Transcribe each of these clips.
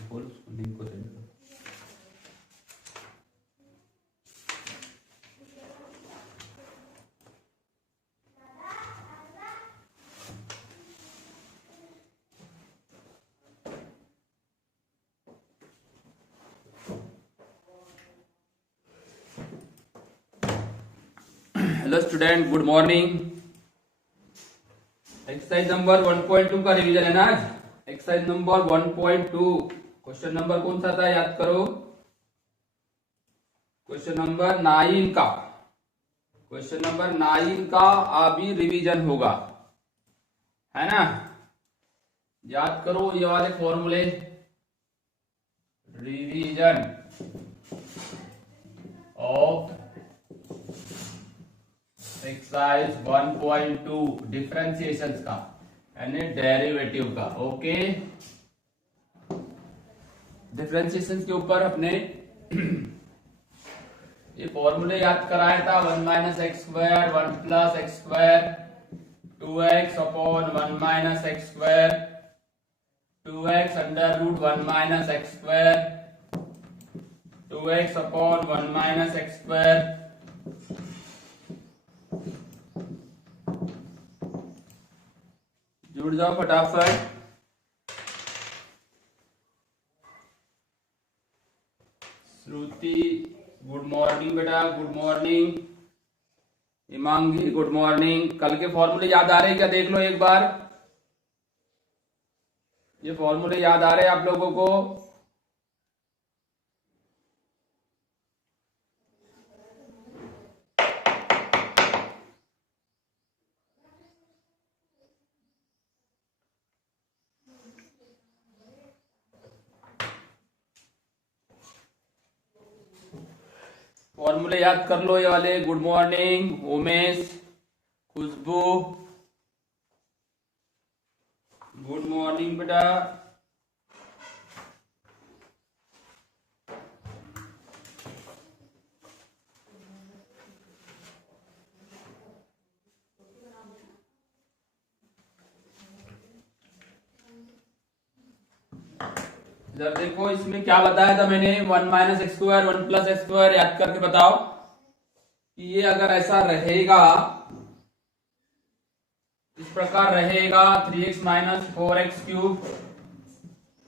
खोल उसको, लिंक को सेंड कर। Hello student, good morning. Exercise number 1.2 का रिवीजन है ना आज। एक्सरसाइज नंबर 1.2 क्वेश्चन नंबर कौन सा था याद करो। क्वेश्चन नंबर 9 का, क्वेश्चन नंबर 9 का अभी रिवीजन होगा, है ना। याद करो ये वाले फॉर्मूले। रिवीजन ऑफ एक्सरसाइज 1.2 डिफरेंशिएशंस का यानी डेरिवेटिव का। ओके, डिफरेंशिएशंस के ऊपर अपने ये फॉर्मूले याद कराया था। 1 minus x square, 1 plus x square, 2x upon 1 minus x square, 2x under root 1 minus x square, 2x upon 1 minus x square, जुड़ जाओ फटाफट। श्रुति गुड मॉर्निंग बेटा, good morning. Himangi good morning. कल के फॉर्मूले याद आ रहे हैं क्या, देख लो एक बार। ये फॉर्मूले याद आ रहे हैं आप लोगों को। फॉर्मूले याद कर लो ये वाले। गुड मॉर्निंग उमेश, खुशबू, गुड मॉर्निंग बेटा। इधर देखो, इसमें क्या बताया था मैंने। 1 minus x square, 1 plus x square याद करके बताओ कि ये अगर ऐसा रहेगा, इस प्रकार रहेगा 3x minus 4x cube,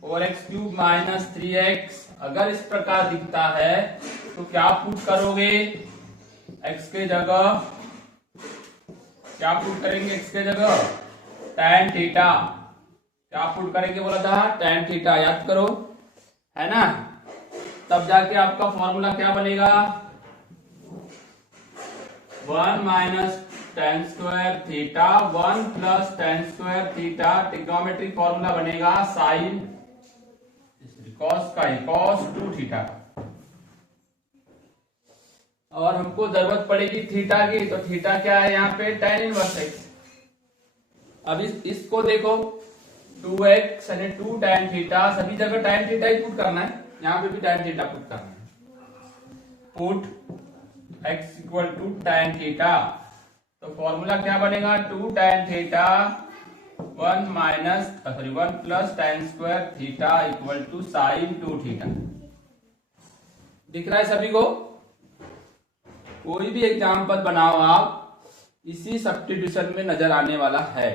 4x cube minus 3x, अगर इस प्रकार दिखता है तो क्या पुट करोगे x के जगह, क्या पुट करेंगे x के जगह, tan थीटा। क्या पुट करेंगे बोला था, tan थीटा। याद करो, है ना। तब जाके आपका फॉर्मूला क्या बनेगा, 1 minus tan square theta, 1 plus tan square theta. Trigonometric formula बनेगा साइन कॉस का ही, कॉस 2 थीटा। और हमको जरूरत पड़ेगी थीटा की, तो थीटा क्या है यहाँ पे, tan इनवर्स x। अब इसको देखो, 2x यानी 2 tan थीटा, सभी जगह tan थीटा ही पुट करना है, यहाँ पे भी tan थीटा पुट करना है। Put x equal to tan theta, तो फॉर्मूला क्या बनेगा, 2 tan theta 1 minus 1 plus tan square theta equal to sine 2 theta. दिख रहा है सभी को। कोई भी एग्जाम्पल बनाओ आप, इसी सब्स्टिट्यूशन में नजर आने वाला है,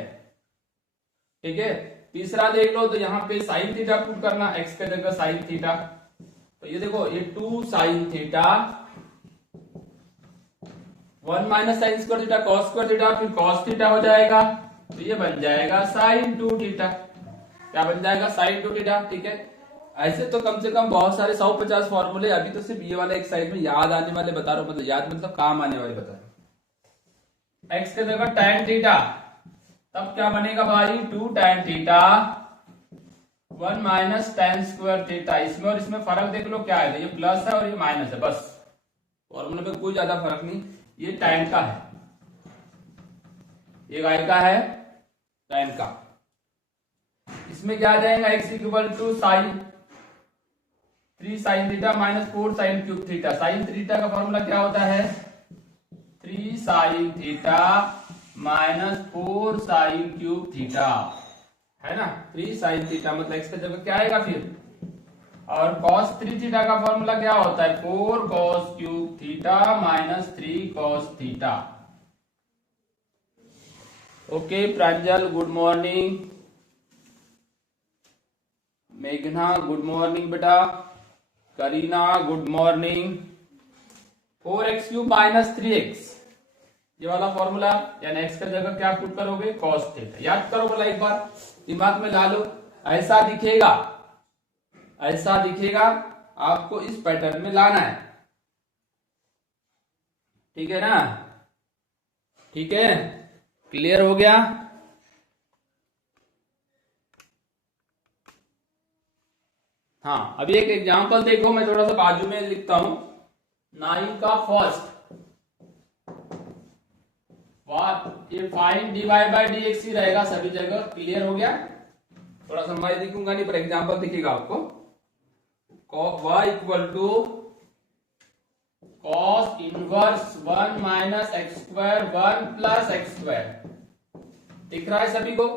ठीक है। तीसरा देख लो, तो यहाँ पे साइन थीटा पुट करना, x के जगह साइन थीटा। तो ये देखो, ये 2 sine theta 1 minus sine square theta cos square theta, फिर कॉस थीटा हो जाएगा, तो ये बन जाएगा साइन 2 थीटा। क्या बन जाएगा, साइन 2 थीटा, ठीक है। ऐसे तो कम से कम बहुत सारे 150 फॉर्मूले, अभी तो सिर्फ ये वाला एक्सरसाइज में याद आने वाले बता रहा हूं, मतलब याद मतलब काम आने वाले बता रहा हूं। x के जगह tan थीटा, तब क्या बनेगा भाई, 2 tan theta 1 minus tan square theta. इसमें और इसमें फर्क देख लो क्या है, ये प्लस है और ये माइनस है, बस। फॉर्मूले में कोई ज्यादा फर्क नहीं। ये tan का है, ये y का है, tan का। इसमें क्या आ जाएगा, x equal to sine 3 sine theta minus 4 sine cube theta. Sine theta का फॉर्मूला क्या होता है, 3 sine theta minus 4 sine cube theta, है ना। 3 साइन थीटा मतलब x का जगह क्या आएगा फिर और cos 3 थीटा का फॉर्मूला क्या होता है? 4 cos cube theta minus 3 cos थीटा। ओके प्रांजल गुड मॉर्निंग, मेघना गुड मॉर्निंग बेटा, Kareena good morning. 4x cube minus 3x ये वाला फॉर्मूला, यानी x का जगह क्या पुट करोगे? cos theta. याद करो बोला, एक बार दिमाग में ला लो। ऐसा दिखेगा, ऐसा दिखेगा, आपको इस पैटर्न में लाना है। ठीक है ना? ठीक है, क्लियर हो गया? हाँ, अभी एक एग्जांपल देखो, मैं थोड़ा सा बाजू में लिखता हूं। 9 का फर्स्ट ये फाइंड dy बाई dx ही रहेगा सभी जगह। क्लियर हो गया? थोड़ा सा मैं दिखूंगा नहीं, पर एग्जांपल दिखेगा आपको। y equal to cos inverse 1 minus x square 1 plus x square. दिख रहा है सभी को?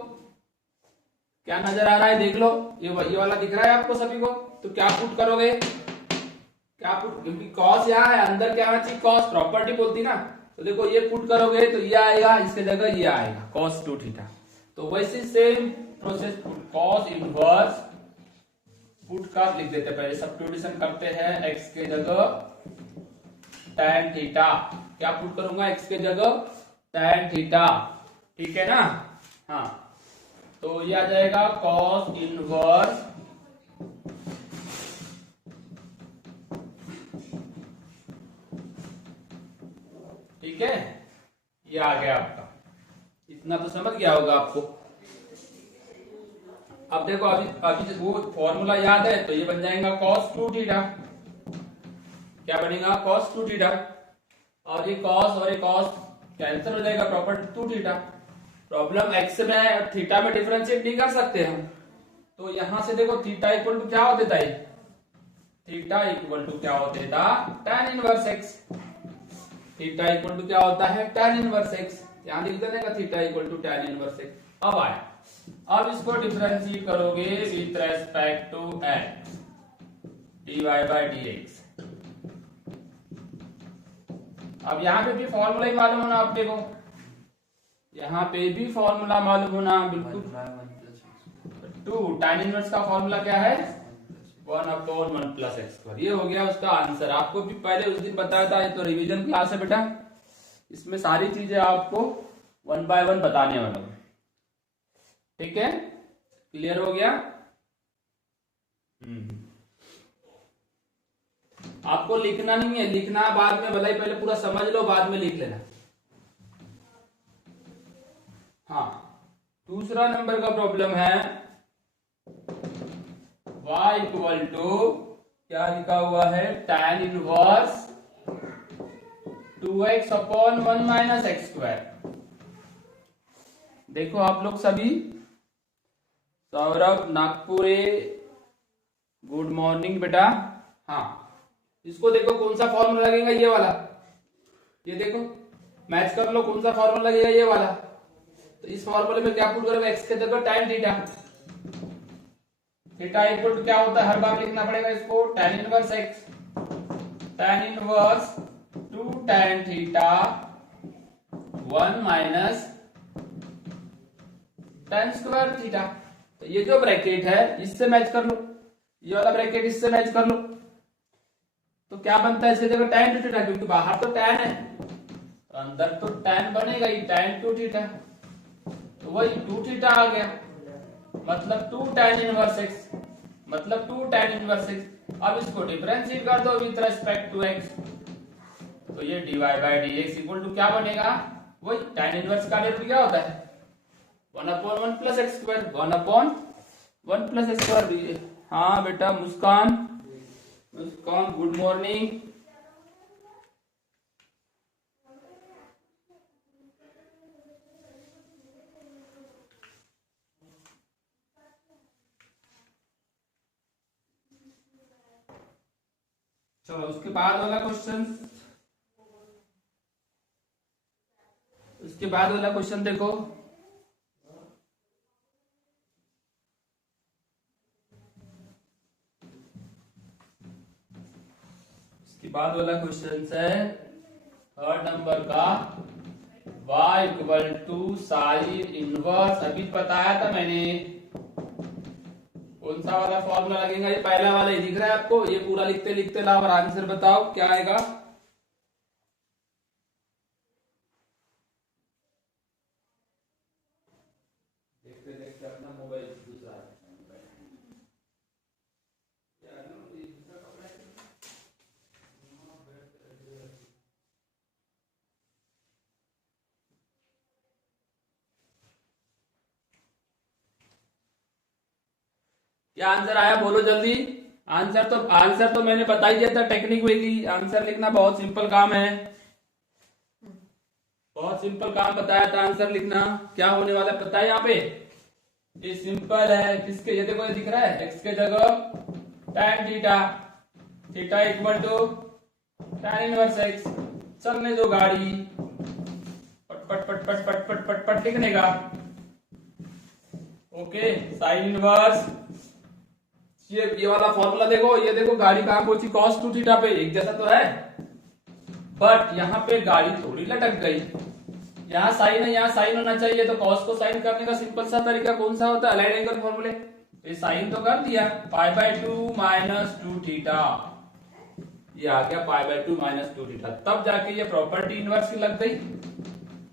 क्या नजर आ रहा है? देख लो, ये वाला दिख रहा है आपको सभी को? तो क्या पुट करोगे? क्या पुट, क्योंकि cos यहाँ है, अंदर क्या आना चाहिए? cos प्रॉपर्टी बोलती ना। तो देखो ये पुट करोगे तो ये आएगा, इसके जगह ये आएगा cos 2 थीटा। तो वैसे same process cos inverse put का लिख देते हैं, पहले सब्स्टिट्यूशन करते हैं x के जगह tan थीटा। क्या पुट करूंगा? x के जगह tan थीटा। ठीक है ना? हाँ, तो ये आ जाएगा cos इनवर्स ठीक है, ये आ गया आपका। इतना तो समझ गया होगा आपको। अब देखो, अभी वो फॉर्मूला याद है, तो ये बन जाएगा cos 2 थीटा। क्या बनेगा? cos 2 theta. और ये cos और ये cos कैंसिल हो जाएगा, प्रॉपर्टी 2 थीटा। प्रॉब्लम x में थीटा में डिफरेंशिएट नहीं कर सकते हम, तो यहां से देखो थीटा इक्वल टू क्या होता है? थीटा इक्वल टू क्या होता है? tan inverse x। Theta equal to क्या होता है? tan inverse x। यहां लिख देने का theta equal to tan inverse x। अब आया, अब इसको डिफरेंशिएट करोगे with respect to x, dy by dx। अब यहाँ पे भी फॉर्मूला ही मालूम होना आप देखो, यहाँ पे भी फॉर्मूला मालूम होना बिल्कुल। 2 tan इनवर्स का फॉर्मूला क्या है? 1/1 प्लस एक्स स्क्वायर। ये हो गया उसका आंसर। आपको भी पहले उस दिन बताया था, ये तो रिवीजन क्लास है बेटा, इसमें सारी चीजें आपको 1 बाय 1 बताने वाला हूं। ठीक है, क्लियर हो गया? आपको लिखना नहीं है, लिखना बाद में, भलाई पहले पूरा समझ लो, बाद में लिख लेना। हाँ, दूसरा नंबर का प्रॉब्लम है y इक्वल टू क्या लिखा हुआ है? tan inverse 2x upon 1 minus x square. देखो आप लोग सभी, सौरभ नागपुरे गुड मॉर्निंग बेटा। हाँ, इसको देखो कौन सा फॉर्मूला लगेगा? ये वाला। ये देखो मैच कर लो, कौन सा फॉर्मूला लगेगा? ये वाला। तो इस फॉर्मूले में क्या पुट करोगे? x के जगह tan theta. Theta equal to क्या होता है? हर बार लिखना पड़ेगा इसको, tan inverse x। tan inverse 2 tan theta 1 minus tan square theta. तो ये जो ब्रैकेट है इससे मैच कर लो, ये वाला ब्रैकेट इससे मैच कर लो, तो क्या बनता है? इसकी जगह tan 2 थीटा, क्योंकि बाहर तो tan है, तो अंदर तो tan बनेगा ही, tan 2 थीटा। तो वही 2 थीटा आ गया, मतलब 2 tan इनवर्स x, मतलब 2 tan इनवर्स x। अब इसको डिफरेंशिएट कर दो विद रिस्पेक्ट टू x, तो ये dy by dx equal to क्या बनेगा? वही tan इनवर्स का डेरिवेटिव क्या होता है? 1/1 plus x square, 1/1 plus x square. हाँ बेटा मुस्कान, मुस्कान गुड मॉर्निंग। चलो उसके बाद वाला क्वेश्चन, उसके बाद वाला क्वेश्चन देखो। बाद वाला क्वेश्चन है थर्ड नंबर का y equal to sine inverse. अभी बताया था मैंने कौन सा वाला फॉर्मूला लगेगा, ये पहला वाला ही दिख रहा है आपको। ये पूरा लिखते लिखते लाओ और आंसर बताओ क्या आएगा। देखते देखते अपना मोबाइल दूसरा क्या आंसर आया बोलो जल्दी। आंसर तो मैंने बता ही दिया था, टेक्निक हुई की आंसर लिखना बहुत सिंपल काम है, बहुत सिंपल काम बताया था आंसर लिखना। क्या होने वाला है पता है यहाँ पे, ये सिंपल है। किसके ये देखो ये दिख रहा है x के जगह tan theta, theta equal to tan inverse x। चलने दो गाड़ी, पट पट पट पट पट पट पट पट लिखने का। ओके साइन इनवर्स ये वाला फॉर्मूला देखो, ये देखो गाड़ी कहां पहुंची cos 2 थीटा पे, एक जैसा तो है बट यहाँ पे गाड़ी थोड़ी लटक गई। यहाँ साइन है, यहाँ साइन होना चाहिए, तो cos को साइन करने का सिंपल सा तरीका कौन सा होता है, अलाइड एंगल फॉर्मूले। ये साइन तो कर दिया π/2 माइनस 2 थीटा, ये आ गया π/2 माइनस 2 थीटा। तब जाके ये प्रॉपर्टी इनवर्स की लग गई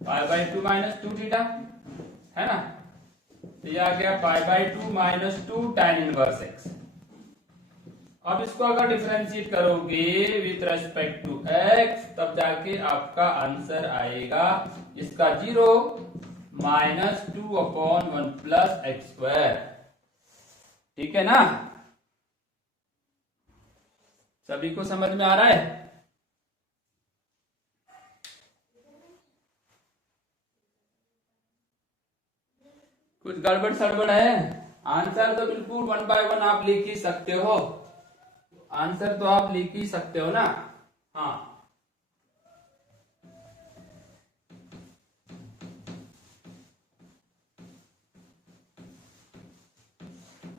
π/2 माइनस 2 थीटा, है ना। तो ये आ गया π/2 माइनस 2 tan इनवर्स x। अब इसको अगर डिफरेंशिएट करोगे विथ रेस्पेक्ट टू x, तब जाके आपका आंसर आएगा इसका 0 माइनस 2/1 प्लस एक्स स्क्वायर। ठीक है ना, सभी को समझ में आ रहा है। कुछ गड़बड़ सड़बड़ है। आंसर तो बिल्कुल 1 बाय 1 आप लिख ही सकते हो, आंसर तो आप लिख ही सकते हो ना। हाँ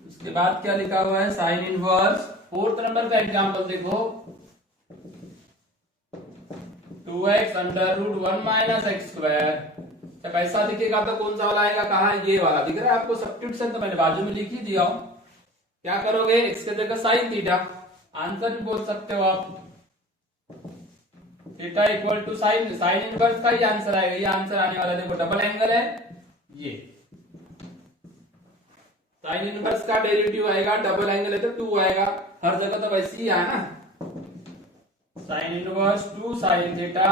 उसके बाद क्या लिखा हुआ है, साइन इनवर्स। फोर्थ नंबर का एग्जांपल देखो, 2x under root 1 minus x square. जब ऐसा दिखेगा तो कौन सा वाला आएगा, कहा ये वाला दिख रहा है आपको, सब्स्टिट्यूशन तो मैंने बाजू में लिख ही दिया हूं। क्या करोगे, x के जगह साइन थीटा, आंसर भी बोल सकते हो आप, theta equal to sine, sine inverse का ही आंसर आएगा। ये आंसर आने वाला देखो, डबल एंगल है, ये साइन इनवर्स का डेरिवेटिव आएगा, डबल एंगल है तो 2 आएगा, हर जगह तो वैसे ही है ना। साइन इनवर्स 2 साइन थीटा,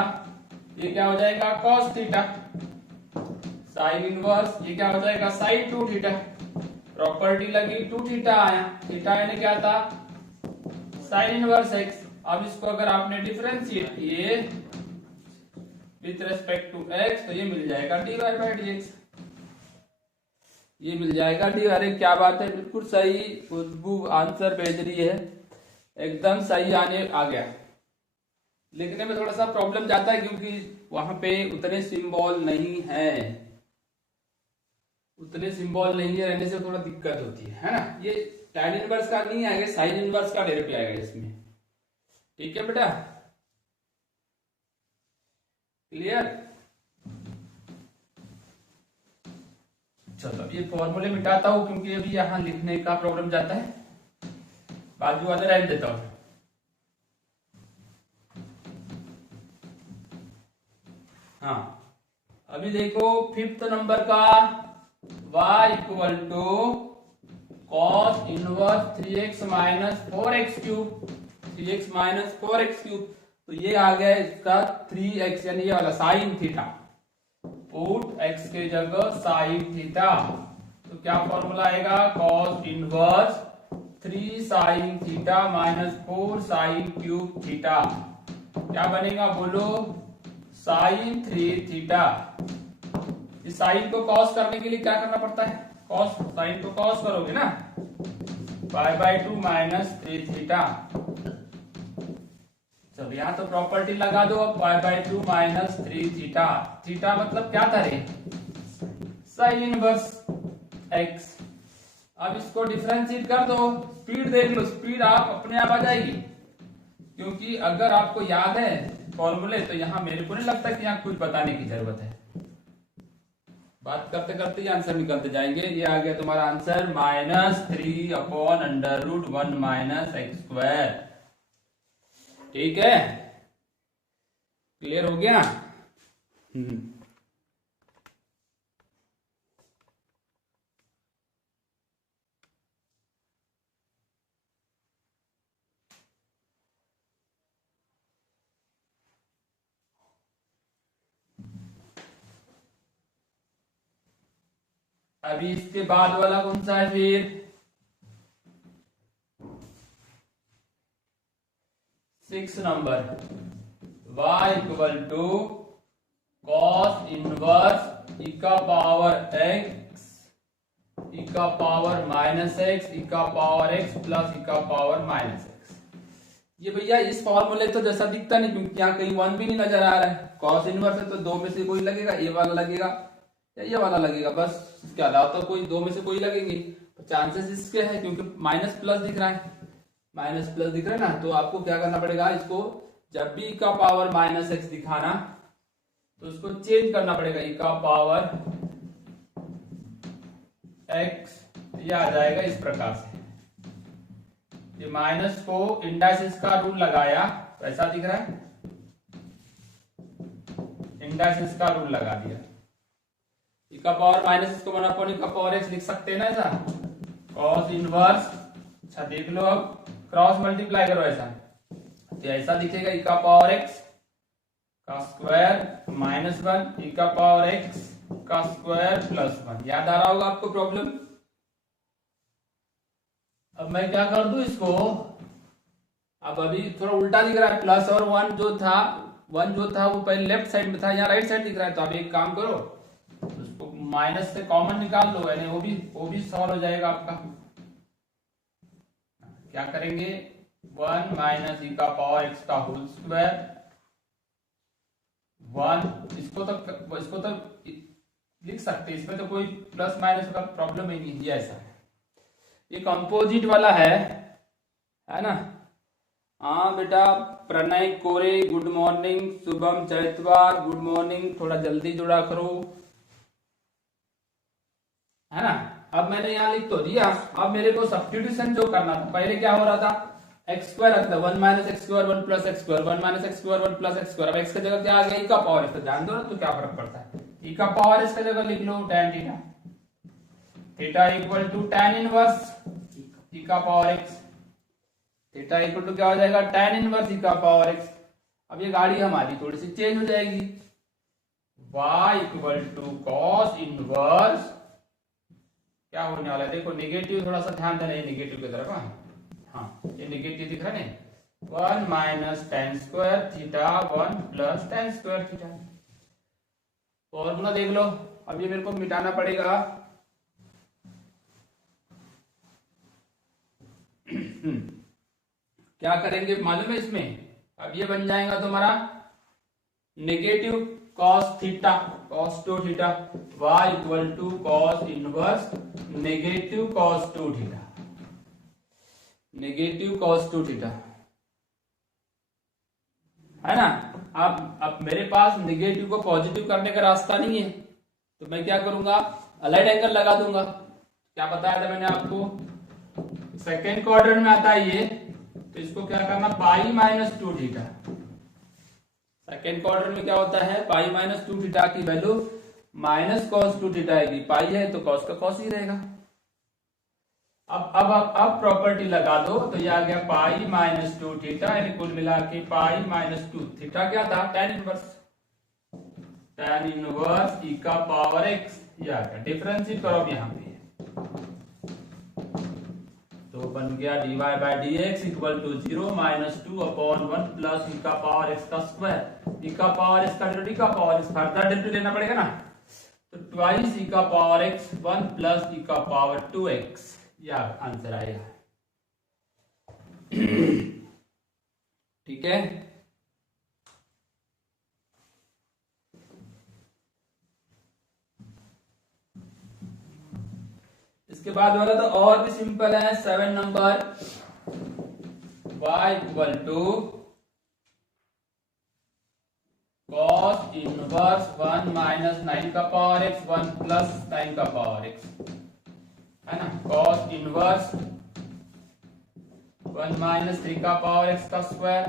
ये क्या हो जाएगा cos थीटा। साइन इनवर्स ये क्या हो जाएगा साइन 2 थीटा, प्रॉपर्टी लगी 2 थीटा आया, थीटा यानी क्या था साइन इनवर्स x। अब इसको अगर आपने डिफरेंशिएट किए विथ रेस्पेक्ट टू x, तो ये मिल जाएगा dy बाय dx, ये मिल जाएगा डी। अरे क्या बात है, बिल्कुल सही खुशबू आंसर भेज रही है, एकदम सही आ गया। लिखने में थोड़ा सा प्रॉब्लम जाता है क्योंकि वहां पे उतने सिंबल नहीं है, उतने सिंबल नहीं है रहने से थोड़ा दिक्कत होती है ना। ये tan इनवर्स का नहीं आएगा, साइन इनवर्स का डेरिवेटिव आएगा इसमें। ठीक है बेटा, क्लियर। चलो अब ये फॉर्मूले मिटाता हूं क्योंकि अभी यहां लिखने का प्रॉब्लम जाता है, बाजू वाले रहने देता हूं। हाँ अभी देखो फिफ्थ नंबर का y equal to cos inverse 3x minus 4x cube, 3x minus 4x cube. तो ये आ गया इसका 3x यानी ये वाला साइन थीटा, पुट x के जगह साइन थीटा, तो क्या फॉर्मूला आएगा cos inverse 3 sine theta minus 4 sine cube theta. क्या बनेगा बोलो, साइन 3 थीटा। इस साइन को कॉस करने के लिए क्या करना पड़ता है, कॉस, साइन को कॉस करोगे ना, π/2 माइनस 3 थीटा। चलो यहां तो प्रॉपर्टी लगा दो, अब π/2 माइनस 3 थीटा, थीटा मतलब क्या था रे, साइन इनवर्स x। अब इसको डिफरेंशिएट कर दो, स्पीड देख लो, स्पीड आप अपने आप आ जाएगी। क्योंकि अगर आपको याद है फॉर्मूले तो यहाँ मेरे को नहीं लगता कि यहाँ कुछ बताने की जरूरत है। बात करते करते ये आंसर निकलते जाएंगे। ये आ गया तुम्हारा आंसर -3/√1 - x²। ठीक है, क्लियर हो गया। अभी इसके बाद वाला कौन सा है फिर? 6 number, y = cos inverse e का पावर x e का पावर -x e का पावर x प्लस e का पावर -x। ये भैया इस फॉर्मूले तो जैसा दिखता नहीं, क्योंकि यहाँ कहीं 1 भी नहीं नजर आ रहा है। cos इनवर्स है तो दो में से कोई लगेगा, ये वाला लगेगा या ये वाला लगेगा, बस इसके अलावा तो कोई दो में से कोई लगेंगे। तो चांसेस इसके हैं, क्योंकि माइनस प्लस दिख रहा है, माइनस प्लस दिख रहा है ना, तो आपको क्या करना पड़ेगा, इसको जब भी का पावर -x दिखाना तो उसको चेंज करना पड़ेगा, e का पावर x। ये आ जाएगा इस प्रकार से। ये माइनस को इंडाइसिस का रूल लगाया, ऐसा दिख रहा है, इंडाइसिस का रूल लगा दिया। e का पावर -x को 1/e का पावर x लिख सकते हैं ना ऐसा, cos इनवर्स। अच्छा देख लो, अब क्रॉस मल्टीप्लाई करो ऐसा, तो ऐसा दिखेगा e का पावर x का स्क्वायर -1 e का पावर x का स्क्वायर प्लस 1। याद आ रहा होगा आपको प्रॉब्लम। अब मैं क्या कर दूं इसको, अब अभी थोड़ा उल्टा दिख रहा है, प्लस और 1 जो था वो पहले लेफ्ट साइड में था, यहाँ राइट साइड दिख रहा है। तो अब एक काम करो, उसको माइनस से कॉमन निकाल लो, यानी वो भी सॉल्व हो जाएगा आपका। क्या करेंगे, 1 - e का पावर x का होल स्क्वायर 1। इसको तो लिख सकते हैं, इसमें तो कोई प्लस माइनस का प्रॉब्लम ही नहीं है। ऐसा है, ये कंपोजिट वाला है ना। हाँ बेटा, Pranay Kore good morning, Shubham Chaitwar good morning, थोड़ा जल्दी जुड़ा करो, है ना। अब मैंने यहाँ लिख तो दिया, अब मेरे को सब्स्टिट्यूशन जो करना था, पहले क्या हो रहा था, x² रखता 1 - x² 1 + x², 1 - x² 1 + x²। अब x की जगह क्या आ गया, e का पावर x। तो जान दो ना, तो क्या फर्क पड़ता है, e का पावर x की जगह लिख लो tan theta, theta = tan inverse e का पावर x, थीटा = क्या हो जाएगा, tan इनवर्स e का पावर x। अब ये गाड़ी हमारी थोड़ी सी चेंज हो जाएगी, y = cos इनवर्स क्या होने वाला है, देखो नेगेटिव, थोड़ा सा ध्यान देना, ये नेगेटिव की तरफ। हाँ ये नेगेटिव दिख रहा है, 1 - tan² theta 1 + tan² theta. Formula देख लो, अब ये मेरे को मिटाना पड़ेगा। क्या करेंगे मालूम है इसमें, अब ये बन जाएगा तुम्हारा negative cos theta cos 2 theta, y = cos inverse negative cos 2 theta, negative cos 2 theta, है ना। अब मेरे पास नेगेटिव को पॉजिटिव करने का रास्ता नहीं है, तो मैं क्या करूंगा, अलाइड एंगल लगा दूंगा। क्या बताया था मैंने आपको, सेकेंड क्वाड्रेंट में आता है ये, तो इसको क्या करना, π - 2 थीटा। सेकेंड क्वाड्रेंट में क्या होता है, π - 2 थीटा की वैल्यू -cos 2 थीटा आएगी, पाई है तो cos का cos ही रहेगा। अब प्रॉपर्टी लगा दो, तो ये आ गया π - 2 थीटा, यानी कुल मिला के π - 2 थीटा क्या था, tan इनवर्स e का पावर x। ये आ गया, डिफरेंशिएट करो यहाँ पे, तो बन गया dy/dx = 0 - 2/1 प्लस e का पावर x का स्क्वायर, e का पावर x का डेरिवेटिव, e का पावर x फर्दर डेरिवेटिव लेना पड़ेगा ना, तो ट्वाइस e का पावर x 1 प्लस e का पावर 2x। या आंसर आएगा। ठीक है, इसके बाद वाला तो और भी सिंपल है, 7 number, y = cos inverse 1 minus 9 का पावर x 1 प्लस 9 का पावर x, है ना। कॉस इनवर्स 1 माइनस 3 का पावर x का स्क्वायर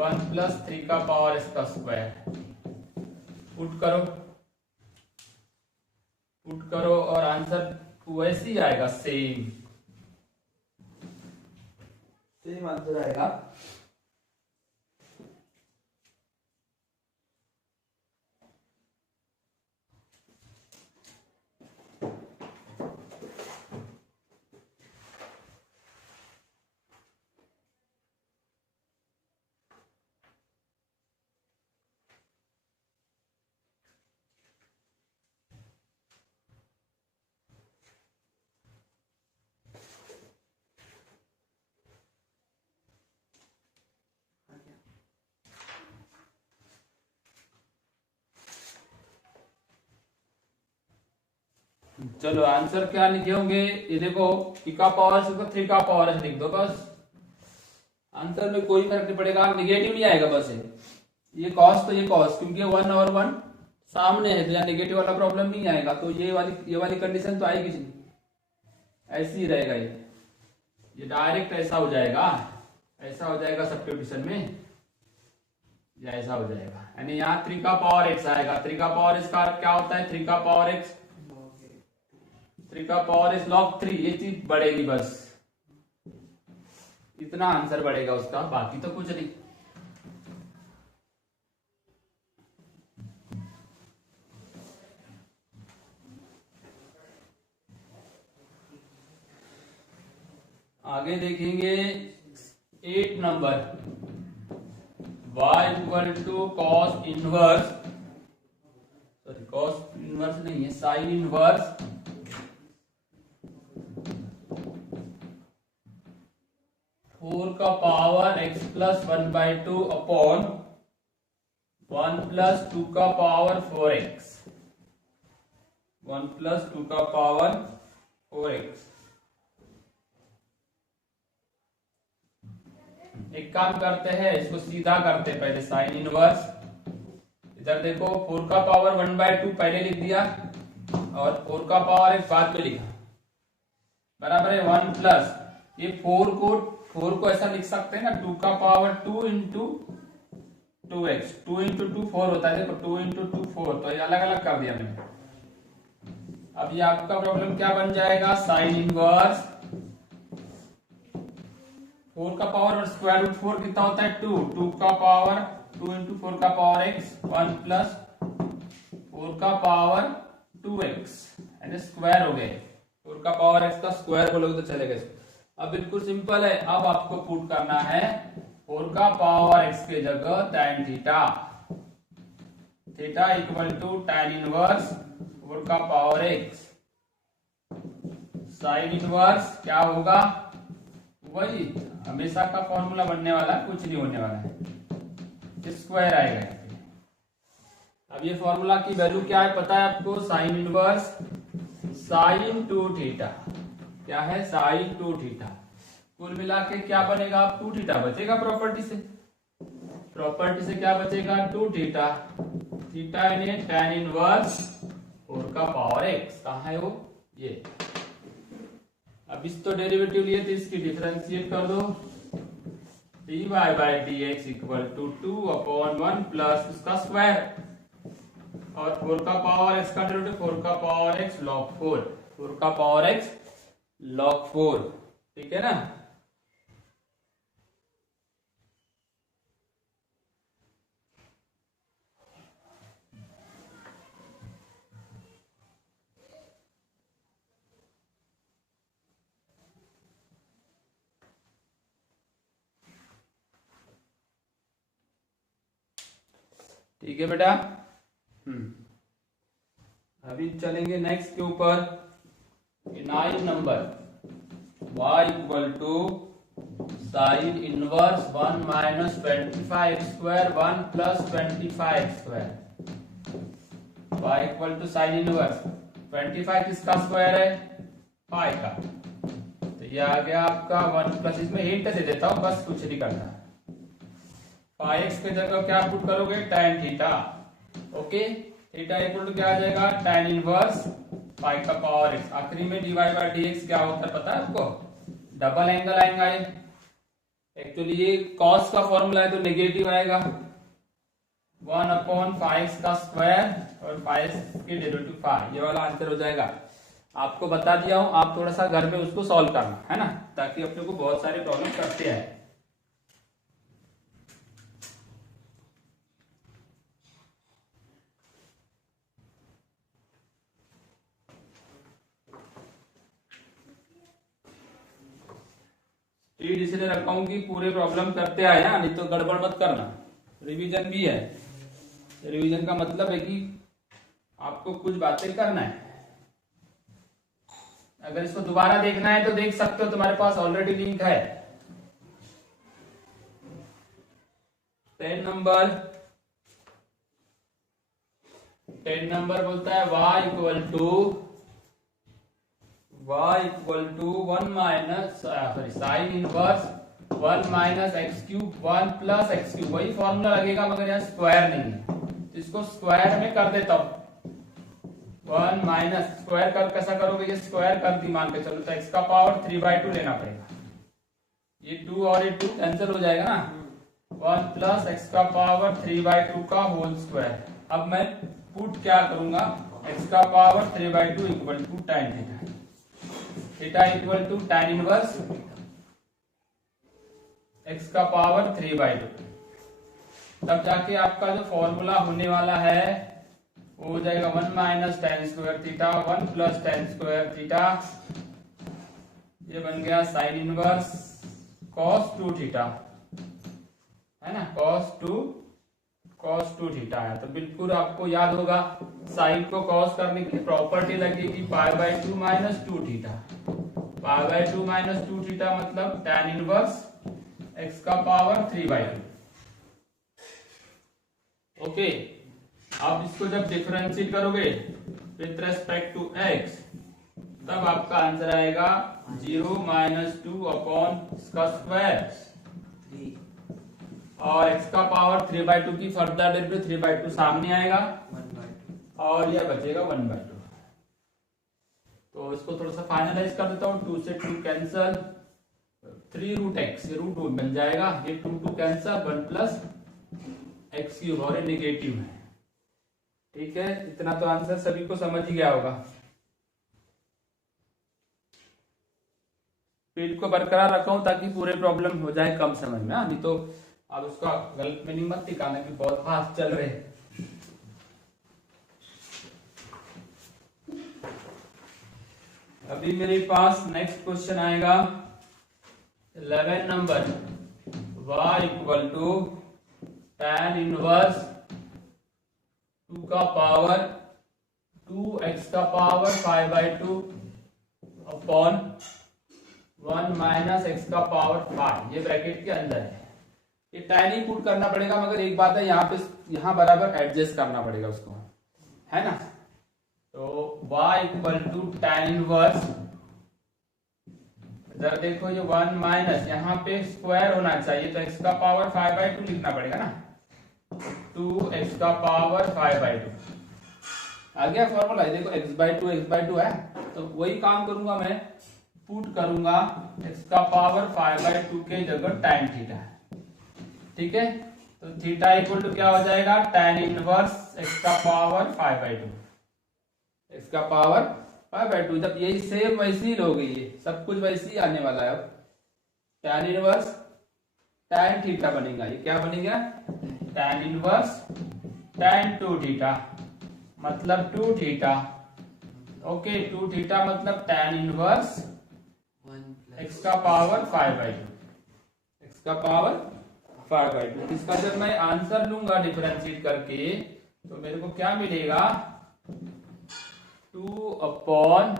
1 प्लस 3 का पावर x का स्क्वायर। पुट करो और आंसर वैसे ही आएगा, सेम आंसर आएगा। चलो आंसर क्या लिखे होंगे, ये देखो p का पावर से 3 का पावर s लिख दो बस। आंसर में कोई फर्क नहीं पड़ेगा, निगेटिव नहीं आएगा बस। ये कॉस तो ये कॉस, क्योंकि 1 और 1 सामने है तो यहाँ निगेटिव वाला प्रॉब्लम नहीं आएगा। तो ये वाली कंडीशन तो आएगी नहीं, ऐसे ही रहेगा। ये डायरेक्ट ऐसा हो जाएगा, सब्स्टिट्यूशन में या ऐसा हो जाएगा। यानी यहाँ 3 का पावर x आएगा। 3 का पावर x का क्या होता है, 3 का पावर x, 3 का पावर x log 3। ये चीज बढ़ेगी बस, इतना आंसर बढ़ेगा उसका, बाकी तो कुछ नहीं। आगे देखेंगे 8 number, y equal to cos inverse, sorry cos inverse नहीं है, साइन इनवर्स 4 का power x plus 1/2 upon 1 plus 2 का पावर 4x, 1 प्लस 2 का पावर 4x। एक काम करते हैं, इसको सीधा करते हैं पहले। साइन इनवर्स, इधर देखो 4 का पावर 1/2 पहले लिख दिया और 4 का पावर एक बाद में लिखा, बराबर है 1 प्लस ये 4 को ऐसा लिख सकते हैं ना, 2 का पावर 2 इंटू 2x, 2 इंटू 2 4 होता है। देखो 2 इंटू 2 4, तो ये अलग अलग कर दिया मैंने। अब ये आपका प्रॉब्लम क्या बन जाएगा, साइन इनवर्स 4 का पावर स्क्वायर रूट 4 कितना होता है 2, 2 का पावर 2 इंटू 4 का पावर x, 1 प्लस 4 का पावर 2x, यानी स्क्वायर हो गए। 4 का पावर x का स्क्वायर बोलोगे तो चलेगा। अब बिल्कुल सिंपल है, अब आपको पुट करना है 4 का पावर x के जगह tan theta, theta equal to tan inverse 4 का पावर x। साइन इनवर्स क्या होगा, वही हमेशा का फॉर्मूला बनने वाला है, कुछ नहीं होने वाला है, स्क्वायर आएगा। अब ये फॉर्मूला की वैल्यू क्या है पता है आपको, साइन इनवर्स साइन 2 थीटा, क्या है साइन 2 थीटा। कुल मिला के क्या बनेगा, 2 थीटा बचेगा प्रॉपर्टी से, क्या बचेगा 2 थीटा, थीटा यानी tan इनवर्स 4 का पावर x। कहाँ है वो, ये। अब इस तो डेरिवेटिव लिए तो इसकी डिफरेंशिएट कर दो, dy by dx equal to 2 upon 1 plus इसका स्क्वायर और 4 का पावर x का डेरिवेटिव 4 का पावर x log 4, 4 का पावर x log 4, ठीक है ना। ठीक है बेटा। अभी चलेंगे नेक्स्ट के ऊपर, 9 number, y equal to sine inverse 1 minus 25 square 1 plus 25 square. y equal to sine inverse 25 किसका स्क्वायर है, पाई का, तो ये आ गया आपका 1 प्लस, इसमें हिंट दे देता हूं बस, कुछ नहीं करना। पाई एक्स के जगह क्या पुट करोगे, tan theta. Okay, theta equal to क्या आ जाएगा, tan इनवर्स पाई का पावर एक्स। आखिरी में dy बाई डी एक्स क्या होता है पता है आपको, डबल एंगल आएगा ये। एक्चुअली ये कॉस का फॉर्मूला है तो नेगेटिव आएगा, 1/5 का स्क्वायर और 5 के डेरिवेटिव 5, ये वाला आंसर हो जाएगा। आपको बता दिया हूं, आप थोड़ा सा घर में उसको सॉल्व करना है ना, ताकि अपने को बहुत सारे प्रॉब्लम करते हैं। स्पीड इसलिए रखा हूं कि पूरे प्रॉब्लम करते आए ना, नहीं तो गड़बड़ मत करना। रिवीजन भी है, रिवीजन का मतलब है कि आपको कुछ बातें करना है। अगर इसको दोबारा देखना है तो देख सकते हो, तुम्हारे पास ऑलरेडी लिंक है। 10 नंबर बोलता है y equal to 1 minus sine inverse 1 minus x cube 1 plus x cube, वही फॉर्मूला लगेगा मगर यहाँ स्क्वायर नहीं है, तो इसको स्क्वायर में कर देता हूं। 1 माइनस स्क्वायर कर कैसा करोगे, ये स्क्वायर कर दी मान के चलो, तो x का पावर 3/2 लेना पड़ेगा। ये 2 और ये 2 कैंसिल हो जाएगा ना, 1 प्लस एक्स का पावर 3/2 का होल स्क्वायर। अब मैं पुट क्या करूंगा, x का power 3/2 equal to tan theta, theta equal to tan inverse x का पावर 3/2। तब जाके आपका जो फॉर्मूला होने वाला है वो हो जाएगा 1 minus tan square theta 1 plus tan square theta, ये बन गया साइन इनवर्स cos 2 थीटा, है ना, cos 2 थीटा है। तो बिल्कुल आपको याद होगा, साइन को cos करने की प्रॉपर्टी लगेगी π/2 माइनस 2 थीटा, π/2 माइनस 2 थीटा मतलब tan इनवर्स x का पावर 3/2। ओके, आप इसको जब डिफरेंशिएट करोगे विथ रेस्पेक्ट टू x, तब आपका आंसर आएगा 0 माइनस 2 अपॉन इसका स्क्वायर, और x का पावर 3/2 की फर्दर डेरिवेटिव 3/2 सामने आएगा और यह बचेगा 1/2। तो इसको थोड़ा सा फाइनलाइज कर देता हूँ, 2 से 2 कैंसल, 3 रूट एक्स रूट बन जाएगा, ये 2 कैंसल, 1 प्लस एक्स क्यूब और ये नेगेटिव है। ठीक है, इतना तो आंसर सभी को समझ ही गया होगा। स्पीड को बरकरार रखा हूं ताकि पूरे प्रॉब्लम हो जाए कम समय में, नहीं तो आप उसका गलत मीनिंग मत दिखाना कि बहुत फास्ट चल रहे। अभी मेरे पास नेक्स्ट क्वेश्चन आएगा 11 number, y equal to tan inverse 2 का पावर 2x का पावर 5/2 अपॉन 1 माइनस x का पावर 5, ये ब्रैकेट के अंदर है। ये tan ही पुट करना पड़ेगा, मगर एक बात है यहाँ पे, यहाँ बराबर एडजस्ट करना पड़ेगा उसको, है ना। तो y equal to tan inverse, जरा देखो ये 1 माइनस यहाँ पे स्क्वायर होना चाहिए, तो x का पावर 5/2 लिखना पड़ेगा ना, 2x का पावर 5/2 आ गया फॉर्मूला। देखो x/2 है, तो वही काम करूंगा मैं, पुट करूंगा x का पावर 5/2 के जगह tan थीटा, ठीक है। तो थीटा इक्वल टू क्या हो जाएगा, tan इनवर्स x का पावर 5/2, x का पावर 5/2। जब यही सेम वैसी ही हो गई है, सब कुछ वैसे ही आने वाला है। अब tan इनवर्स tan थीटा बनेगा, ये क्या बनेगा, tan इनवर्स tan 2 थीटा मतलब 2 थीटा। ओके, 2 थीटा मतलब tan इनवर्स x का पावर 5/2, x का पावर 5/2। इसका जब मैं आंसर लूंगा डिफरेंशिएट करके, तो मेरे को क्या मिलेगा, 2 अपॉन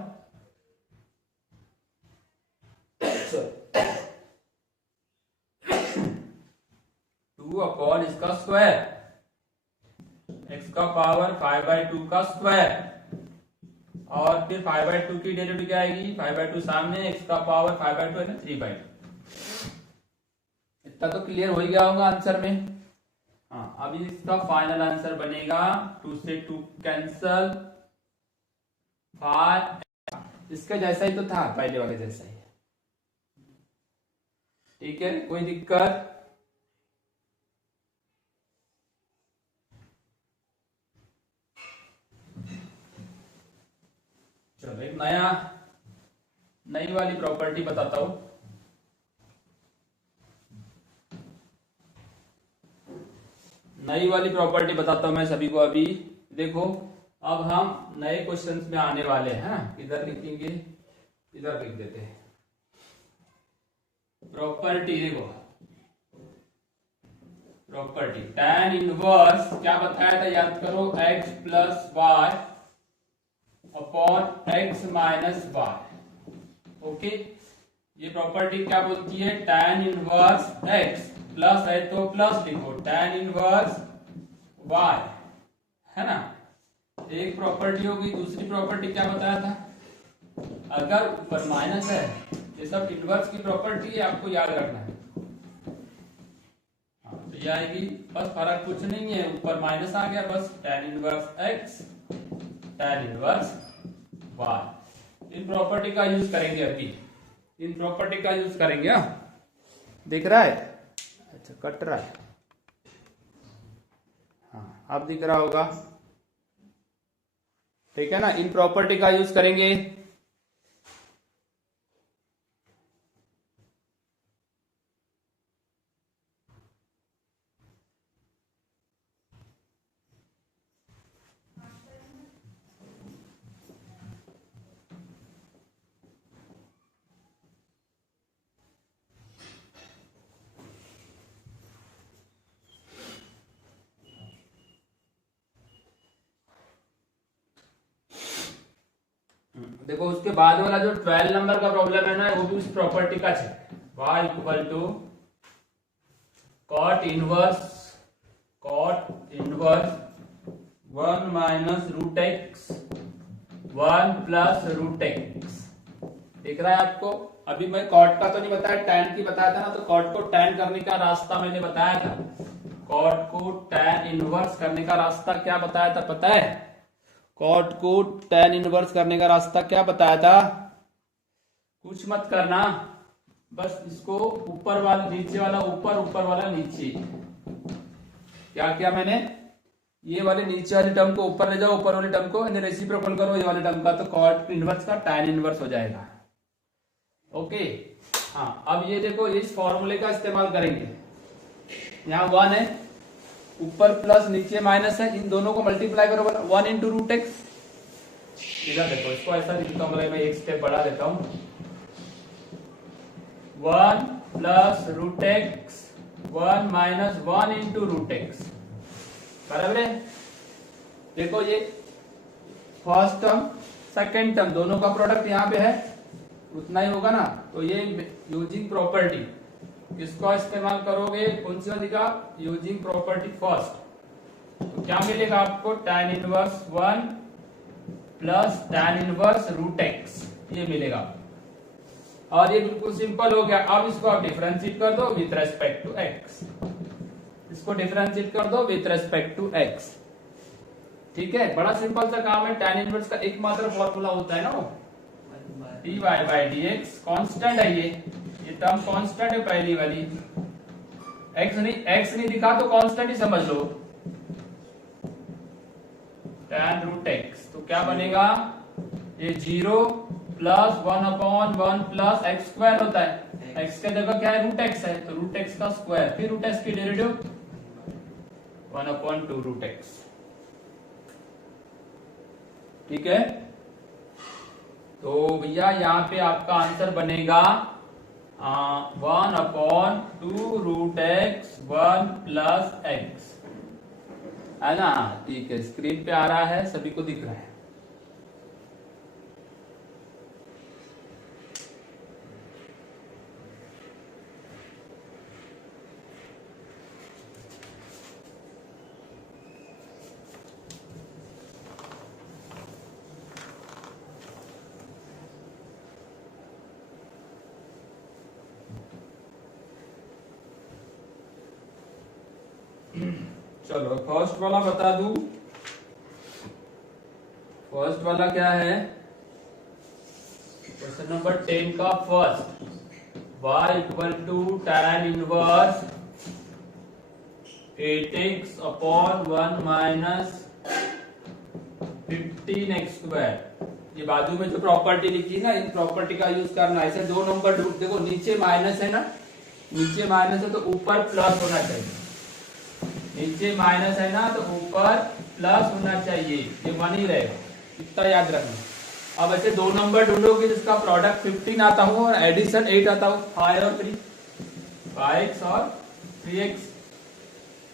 2 अपॉन इसका स्क्वायर, x का पावर 5/2 का स्क्वायर, और फिर 5/2 की डेरिवेटिव क्या आएगी, 5/2 सामने, x का पावर 5/2 है ना 3/2। इतना तो क्लियर हो ही गया होगा आंसर में। हाँ, अभी इसका फाइनल आंसर बनेगा 2 से 2 कैंसल 5। इसका जैसा ही तो था, पहले वाले जैसा ही। ठीक है, कोई दिक्कत? चलो एक नई वाली प्रॉपर्टी बताता हूं। नई वाली प्रॉपर्टी बताता हूं मैं सभी को। अभी देखो, अब हम नए क्वेश्चंस में आने वाले हैं। इधर लिखेंगे, इधर लिख देते हैं प्रॉपर्टी। देखो प्रॉपर्टी tan इनवर्स क्या बताया था, याद करो, x plus y upon x minus y. Okay, ये प्रॉपर्टी क्या बोलती है, tan इनवर्स x प्लस है तो प्लस लिखो, tan इनवर्स y, है ना। एक प्रॉपर्टी होगी। दूसरी प्रॉपर्टी क्या बताया था, अगर ऊपर माइनस है, ये सब इनवर्स की प्रॉपर्टी है, आपको याद रखना है। हाँ, तो ये आएगी, बस फर्क कुछ नहीं है, ऊपर माइनस आ गया, बस tan inverse x tan inverse y। In property का यूज करेंगे अभी, इन प्रॉपर्टी का यूज करेंगे। दिख रहा है? अच्छा, कट रहा है। हाँ, अब दिख रहा होगा। ठीक है ना, इन प्रॉपर्टी का यूज करेंगे। देखो, उसके बाद वाला जो 12 नंबर का प्रॉब्लम है ना, वो भी उस प्रॉपर्टी का है। y equal to cot inverse 1 minus root x 1 plus root x. दिख रहा है आपको? अभी मैं कॉट का तो नहीं बताया, टैन की बताया था ना। तो कॉट को टैन करने का रास्ता मैंने बताया था। कॉट को टैन इनवर्स करने का रास्ता क्या बताया था, पता है? कॉट को टैन इनवर्स करने का रास्ता क्या बताया था? कुछ मत करना, बस इसको ऊपर वाला नीचे वाला ऊपर, ऊपर वाला नीचे। क्या किया मैंने, ये वाले नीचे वाले टर्म को ऊपर ले जाओ, ऊपर वाले टर्म को रेसिप्रोकल करो ये वाले टर्म का, तो कॉट इनवर्स का टैन इनवर्स हो जाएगा। ओके, हाँ, अब ये देखो, इस फॉर्मूले का इस्तेमाल करेंगे। यहाँ 1 है, ऊपर प्लस नीचे माइनस है, इन दोनों को मल्टीप्लाई करो, 1 इंटू रूट एक्स। इधर देखो, इसको ऐसा लिखता हूँ मैं एक स्टेप बढ़ा देता हूँ। 1 plus root x 1 minus 1 into root x, बराबर है। देखो, ये फर्स्ट टर्म सेकेंड टर्म दोनों का प्रोडक्ट यहाँ पे है, उतना ही होगा ना। तो ये यूजिंग प्रॉपर्टी किसका इस्तेमाल करोगे, कौन सी वाली का, यूजिंग प्रॉपर्टी फर्स्ट। तो क्या मिलेगा आपको, tan inverse 1 plus tan inverse root x, ये मिलेगा। और ये बिल्कुल सिंपल हो गया। अब इसको आप डिफरेंशिएट कर दो विथ रेस्पेक्ट टू एक्स, इसको डिफरेंशिएट कर दो विथ रेस्पेक्ट टू एक्स। ठीक है, बड़ा सिंपल सा काम है। tan इनवर्स का एकमात्र फॉर्मूला होता है ना, वो dy बाई dx। कांस्टेंट है ये टर्म कांस्टेंट है पहली वाली। x नहीं दिखा तो कांस्टेंट ही समझ लो, tan रूट x। तो क्या बनेगा, ये 0 plus 1 upon 1 plus x square होता है। x का जगह क्या है, रूट x है, तो रूट x का स्क्वायर, फिर रूट x की डेरिवेटिव 1 अपॉन 2 रूट x। ठीक है, तो भैया यहाँ पे आपका आंसर बनेगा 1 upon 2 root x 1 plus x, है ना। ठीक है, स्क्रीन पे आ रहा है, सभी को दिख रहा है। चलो फर्स्ट वाला बता दूं। फर्स्ट वाला क्या है, क्वेश्चन नंबर 10 का first, y equal to tan inverse 8x upon 1 minus 15x square. ये बाजू में जो प्रॉपर्टी लिखी है ना, इन प्रॉपर्टी का यूज करना। ऐसे दो नंबर देखो, नीचे माइनस है ना, नीचे माइनस है तो ऊपर प्लस होना चाहिए। नीचे माइनस है ना तो ऊपर प्लस होना चाहिए, ये बन ही रहेगा, इतना याद रखना। अब ऐसे दो नंबर ढूंढोगे जिसका प्रोडक्ट 15 आता हो और एडिशन 8 आता हो, 5 और 3, 5x और 3x,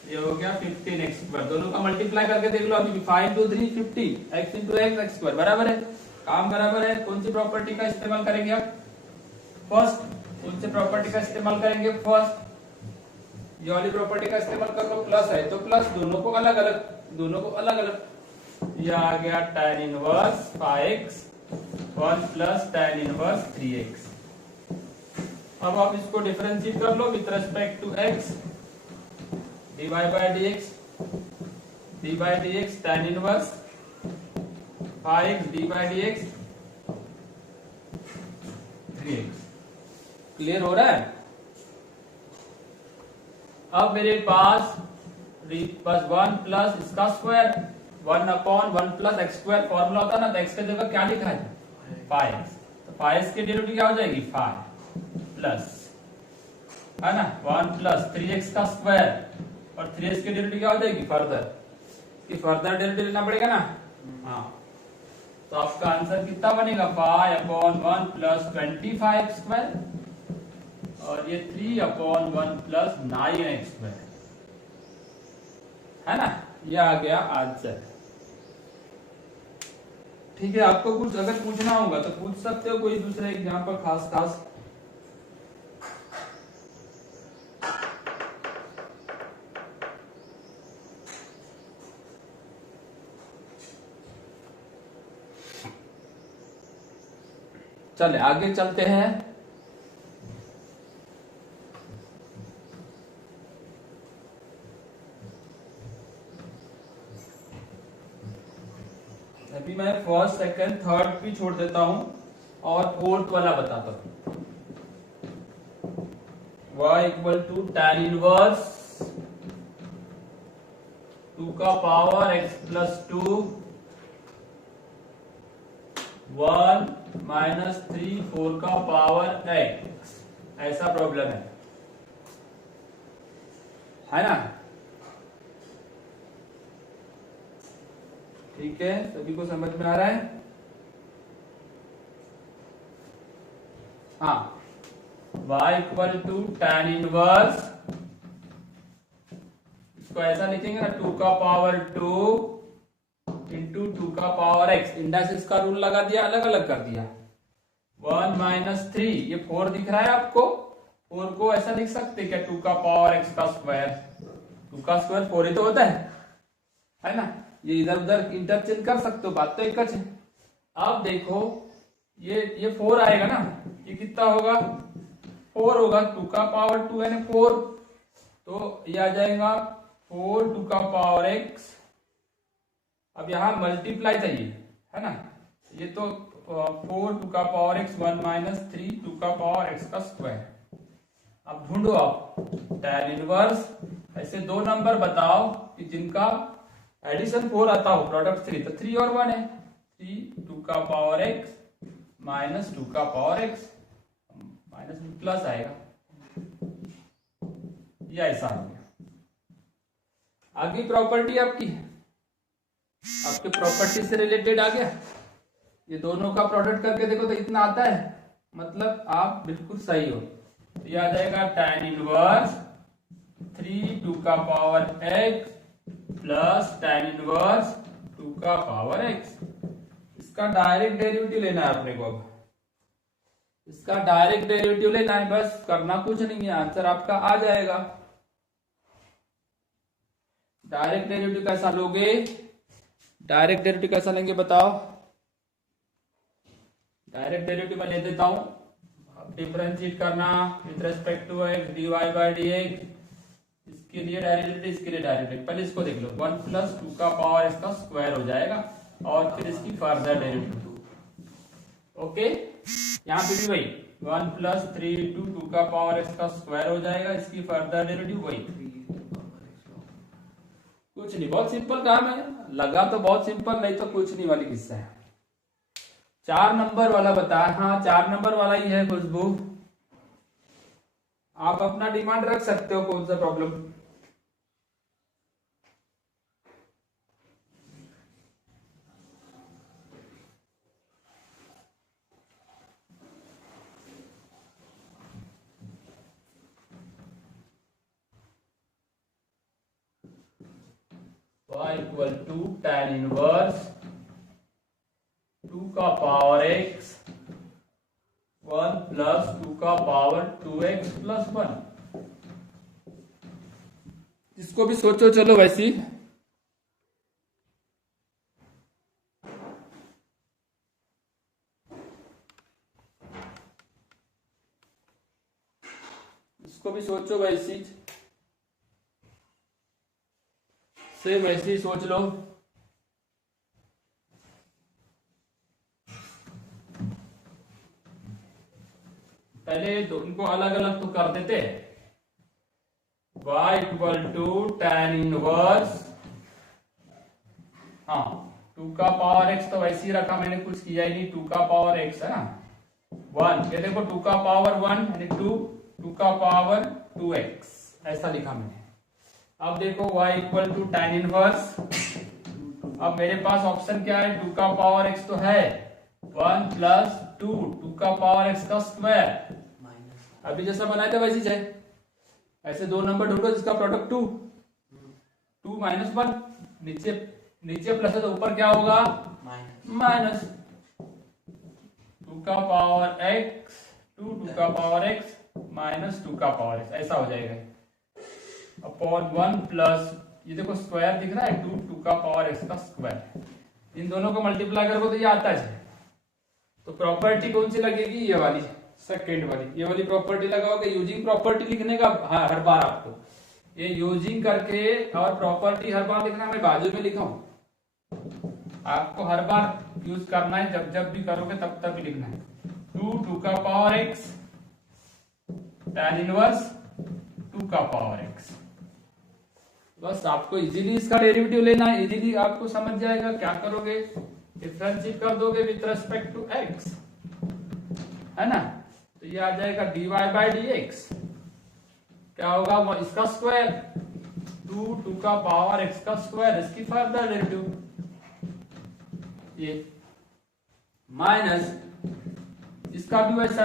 ये हो गया 15x स्क्वायर। दोनों का मल्टीप्लाई करके देख लो अभी, 5 into 3 50, x into x square बराबर है, काम बराबर है। कौन सी प्रॉपर्टी का इस्तेमाल करेंगे आप? फर्स्ट। कौन सी प्रॉपर्टी का इस्तेमाल करेंगे? फर्स्ट। ये वाली प्रॉपर्टी का इस्तेमाल कर लो, प्लस है तो प्लस, दोनों को अलग अलग, दोनों को अलग अलग। ये आ गया tan inverse 5x 1 plus tan inverse 3x। अब आप इसको डिफरेंशिएट कर लो with respect to x, dy by dx tan inverse 5x dy dx 3x। Clear हो रहा है? अब मेरे पास बस 1 प्लस इसका square, 1 upon 1 plus x square formula होता है ना, तो x की जगह क्या लिखा है? 5x। तो 5x की डेरिवेटिव क्या हो जाएगी? 5 प्लस, है ना, 1 प्लस 3x का स्क्वायर और 3x की डेरिवेटिव क्या हो जाएगी? फर्दर, इसकी फर्दर डेरिवेटिव लेना पड़ेगा ना। हाँ, तो आपका आंसर कितना बनेगा? 5 अपॉन 1 प्लस 25 स्क्वायर और ये 3 अपॉन 1 प्लस 9x स्क्वायर, है ना। ये आ गया आंसर। ठीक है, आपको कुछ अगर पूछना होगा तो पूछ सकते हो, कोई दूसरे एग्जाम्पल खास खास। चले आगे चलते हैं। अभी मैं फर्स्ट सेकंड थर्ड भी छोड़ देता हूं और फोर्थ वाला बताता हूं। y equal to tan inverse 2 का पावर x प्लस 2 1 माइनस 3 4 का पावर x, ऐसा प्रॉब्लम है ना। ठीक है, सभी को समझ में आ रहा है? हाँ, y equal to tan inverse, इसको ऐसा लिखेंगे ना, 2 का पावर 2 इंटू 2 का पावर x, इंडाइसिस का रूल लगा दिया, अलग अलग कर दिया। 1 माइनस 3, ये 4 दिख रहा है आपको, 4 को ऐसा लिख सकते क्या? 2 का पावर x का स्क्वायर, 2 का स्क्वायर 4 ही तो होता है ना। ये इधर उधर इंटरचेंज कर सकते हो, बात तो एक है। अब देखो ये 4 आएगा ना, ये कितना होगा? 4 होगा, 2 का पावर 2 है ना 4, तो ये आ जाएगा 4 2 का पावर x। अब यहां मल्टीप्लाई चाहिए, है ना, ये तो 4 2 का पावर x 1 माइनस 3 2 का पावर x का स्क्वायर। अब ढूंढो आप tan इनवर्स, ऐसे दो नंबर बताओ कि जिनका एडिशन 4 आता हो, प्रोडक्ट 3, तो 3 और 1 है, 3 2 का पावर x माइनस 2 का पावर x, माइनस में प्लस आएगा, ये ऐसा हो गया। आगे प्रॉपर्टी आपकी प्रॉपर्टी से रिलेटेड आ गया। ये दोनों का प्रोडक्ट करके देखो तो इतना आता है, मतलब आप बिल्कुल सही हो। ये आ जाएगा tan इनवर्स 3 2 का power x plus tan inverse 2 का पावर x। इसका डायरेक्ट डेरिवेटिव लेना है अपने को। अब इसका डायरेक्ट डेरिवेटिव लेना है, बस करना कुछ नहीं है, आंसर आपका आ जाएगा। डायरेक्ट डेरिवेटिव कैसा लोगे? डायरेक्ट डेरिवेटिव कैसा लेंगे बताओ? डायरेक्ट डेरिवेटिव मैं ले देता हूं, डिफरेंशिएट करना with respect to x dy by dx, इसके इसके लिए डायरेक्ट, इसके लिए डायरेक्ट। पहले इसको देख लो, 1 प्लस 2 का पावर इसका स्क्वायर हो जाएगा और फिर इसकी फर्दर डेरिवेटिव। ओके, यहाँ पे भी वही 1 प्लस 3 इंटू 2 का पावर इसका स्क्वायर हो जाएगा, इसकी फर्दर डेरिवेटिव वही। कुछ नहीं, बहुत सिंपल काम है, लगा तो बहुत सिंपल, नहीं तो कुछ नहीं वाली किस्सा है। 4 नंबर वाला बताया, हाँ 4 नंबर वाला ही है खुशबू, आप अपना डिमांड रख सकते हो, कौन सा problem. y equal to tan inverse 2 का पावर x 1 प्लस 2 का पावर 2x प्लस 1। इसको भी सोचो, चलो वैसी। इसको भी सोचो वैसी, सेम वैसे ही सोच लो। पहले दो इनको अलग अलग तो कर देते हैं। y equal to tan inverse, हाँ 2 का पावर x तो वैसे ही रखा मैंने, कुछ किया ही नहीं, 2 का पावर x है ना 1, ये देखो 2 का पावर 1 यानी 2 का पावर 2x ऐसा लिखा मैंने। अब देखो y equal to tan inverse, अब मेरे पास ऑप्शन क्या है, 2 का पावर x तो है, 1 प्लस 2 का पावर x का स्क्वायर, अभी जैसा बनाया था वैसे जाए। ऐसे दो नंबर ढूंढो जिसका प्रोडक्ट 2 माइनस 1, नीचे नीचे प्लस है तो ऊपर क्या होगा माइनस। 2 का पावर x 2 का पावर x माइनस 2 का पावर x ऐसा हो जाएगा, अपॉन 1 प्लस, ये देखो स्क्वायर दिख रहा है 2 का पावर x का स्क्वायर, इन दोनों को मल्टीप्लाई करोगे तो ये आता है। तो प्रॉपर्टी कौन सी लगेगी, ये वाली सेकेंड वाली, ये वाली प्रॉपर्टी लगाओगे। यूजिंग प्रॉपर्टी लिखने का हर बार आपको ये यूजिंग करके और प्रॉपर्टी हर बार लिखना, मैं बाजू में लिखा हूं, आपको हर बार यूज करना है, जब जब भी करोगे तब तब भी लिखना है। 2 का पावर x tan इनवर्स 2 का पावर x, बस आपको इजीली इसका डेरिवेटिव लेना है, इजीली आपको समझ जाएगा। क्या करोगे, डिफरेंशिएट कर दोगे विथ रेस्पेक्ट टू x, है ना, तो ये आ जाएगा dy बाई dx, क्या होगा इसका स्क्वायर 2 का पावर x का स्क्वायर, इसकी फर्दर डेरिवेटिव, ये माइनस इसका भी वैसा,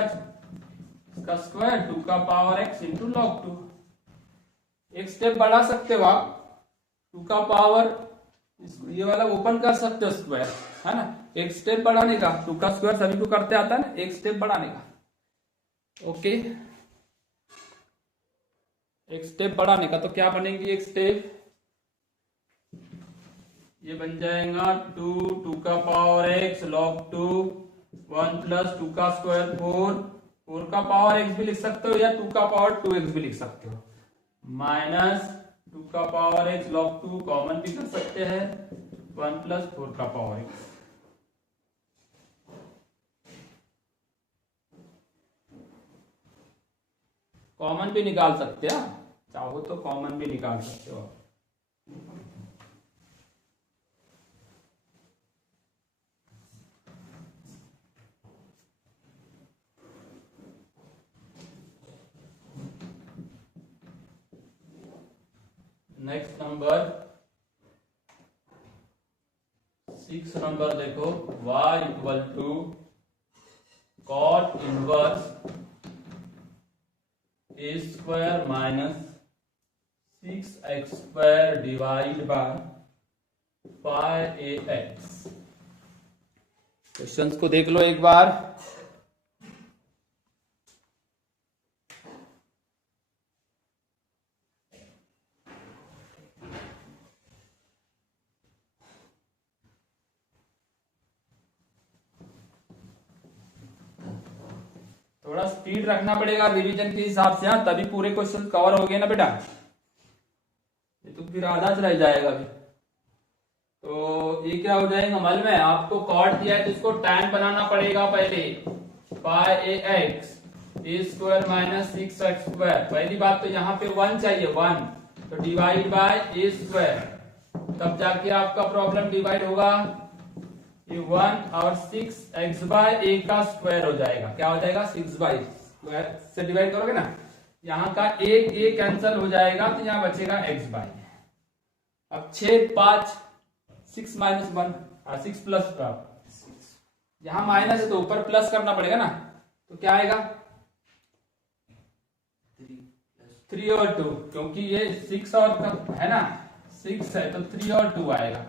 इसका स्क्वायर 2 का पावर x इंटू log 2। एक स्टेप बढ़ा सकते हो आप, 2 का पावर, ये वाला ओपन कर सकते हो स्क्वायर, है ना, एक स्टेप बढ़ाने का, 2 का स्क्वायर सभी को करते आता है ना, एक स्टेप बढ़ाने का। ओके, एक स्टेप बढ़ाने का, तो क्या बनेंगी एक स्टेप, ये बन जाएगा 2 का पावर x log 2 1 प्लस 2 का स्क्वायर 4 का पावर x भी लिख सकते हो या 2 का पावर 2x भी लिख सकते हो, माइनस 2 का पावर x log 2 कॉमन भी कर सकते हैं, 1 प्लस 4 का पावर x। कॉमन भी निकाल सकते हैं, चाहो तो कॉमन भी निकाल सकते हो। नेक्स्ट नंबर 6 नंबर देखो, y equal to cot inverse a square minus 6x square divide by pi ax। Questions को देख लो एक बार। थोड़ा स्पीड रखना पड़ेगा रिवीजन के हिसाब से, तभी पूरे क्वेश्चन कवर हो गए ना बेटा। फिर आधा रह जाएगा अभी। तो ये क्या हो जाएगा अमल में, आपको कॉट दिया है तो इसको tan बनाना पड़ेगा पहले, पाई ए एक्स ए स्क्वायर माइनस 6x स्क्वायर। पहली बात तो यहाँ पे 1 चाहिए, 1, तो डिवाइड बाय ए स्क्वायर, तब जाके आपका प्रॉब्लम डिवाइड होगा। ये 1 और 6x बाय ए का स्क्वायर हो जाएगा, क्या हो जाएगा 6 बाय स्क्वायर से डिवाइड करोगे ना, यहाँ का एक ए कैंसिल हो जाएगा तो यहाँ बचेगा x बाय। अब 6 5 6 माइनस 1 6 प्लस, यहाँ माइनस है तो ऊपर प्लस करना पड़ेगा ना, तो क्या आएगा 3 और 2, क्योंकि ये 6 और है ना, 6 है तो 3 और 2 आएगा।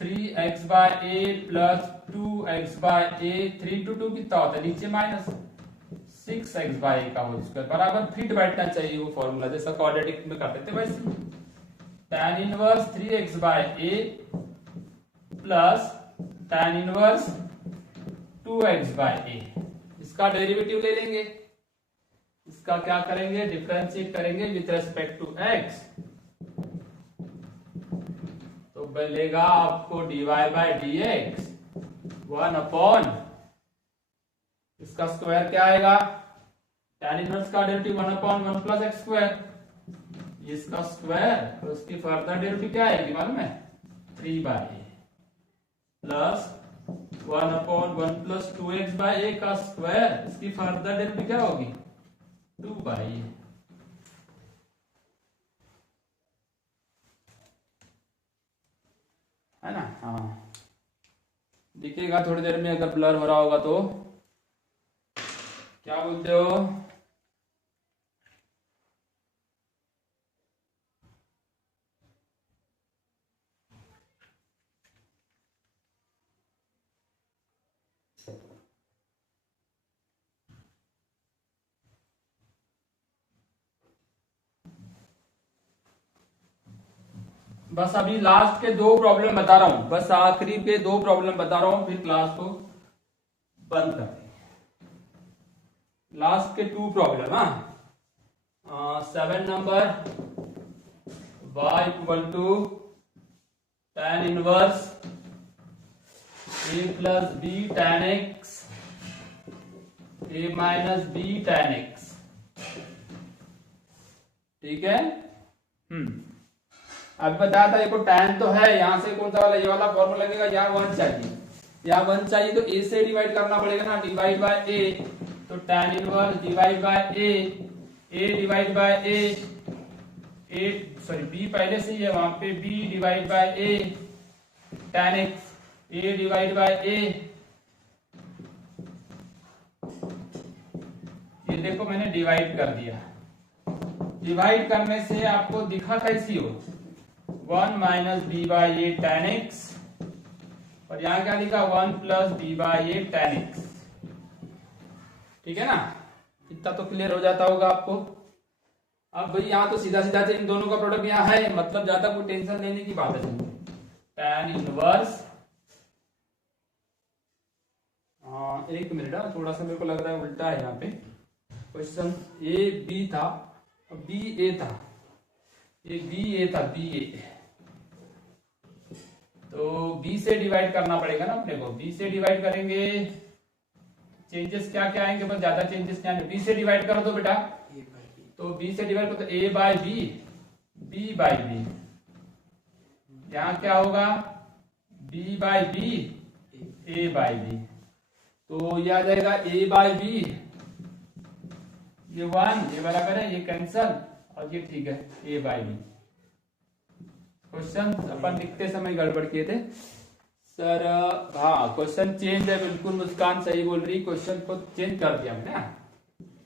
3x by a plus 2x by A, 3 into 2 कितना होता है नीचे माइनस, 6x बाय ए का होल स्क्वायर बराबर फिट बैठना चाहिए वो फॉर्मूला, जैसा क्वाड्रेटिक में करते थे वैसे। tan inverse 3x by a plus tan inverse 2x by a, इसका डेरिवेटिव ले लेंगे, इसका क्या करेंगे डिफरेंशिएट करेंगे विथ रेस्पेक्ट टू x, तो मिलेगा आपको dy बाय dx 1 अपॉन, इसका स्क्वायर क्या आएगा, tan इनवर्स का derivative 1 upon 1 plus x square, इसका स्क्वायर और उसकी फर्दर डेरिवेटिव क्या आएगी मालूम है 3 by a plus 1 upon 1 plus 2x by a का स्क्वायर, इसकी फर्दर डेरिवेटिव क्या होगी 2 बाय ए। है ना, हाँ दिखेगा थोड़ी देर में, अगर ब्लर हो रहा होगा तो। क्या बोलते हो, बस अभी लास्ट के 2 प्रॉब्लम बता रहा हूं, बस आखिरी के 2 प्रॉब्लम बता रहा हूं, फिर क्लास को बंद कर देंगे। लास्ट के 2 problem, 7 number, y equal to tan inverse a plus b tan x a minus b tan x, ठीक है। अब बताया था देखो tan तो है, यहां से कौन सा वाला ये वाला फॉर्मूला लगेगा, यहाँ 1 चाहिए, यहाँ 1 चाहिए तो a से डिवाइड करना पड़ेगा ना, डिवाइड बाय a, तो tan inverse divide by a divide by a sorry b पहले से ही है वहां पे, b divide by a tan x a divide by a, ये देखो मैंने डिवाइड कर दिया, डिवाइड करने से आपको दिखा कैसी हो 1 minus b by a tan x, और यहां क्या लिखा 1 plus b by a tan x, ठीक है ना, इतना तो क्लियर हो जाता होगा आपको। अब भाई यहाँ तो सीधा सीधा इन दोनों का प्रोडक्ट यहाँ है, मतलब ज्यादा कोई टेंशन लेने की बात है। tan इनवर्स, एक मिनट, थोड़ा सा मेरे को लग रहा है उल्टा है यहाँ पे, क्वेश्चन ए बी था बी ए था, ये बी ए था बी ए, तो b से डिवाइड करना पड़ेगा ना अपने को, b से डिवाइड करेंगे, चेंजेस क्या क्या आएंगे, बस ज्यादा चेंजेस क्या आएंगे, b से डिवाइड करो तो बेटा, तो b से डिवाइड करो तो a by b, b by b, यहाँ क्या होगा b by b a by b, तो ये आ जाएगा a बाय बी, ये 1 ये बराबर है, ये कैंसल और ये ठीक है a बाय बी। क्वेश्चन अपन लिखते समय गड़बड़ किए थे सर, हाँ क्वेश्चन चेंज है, बिल्कुल मुस्कान सही बोल रही, क्वेश्चन को चेंज कर दिया हमने,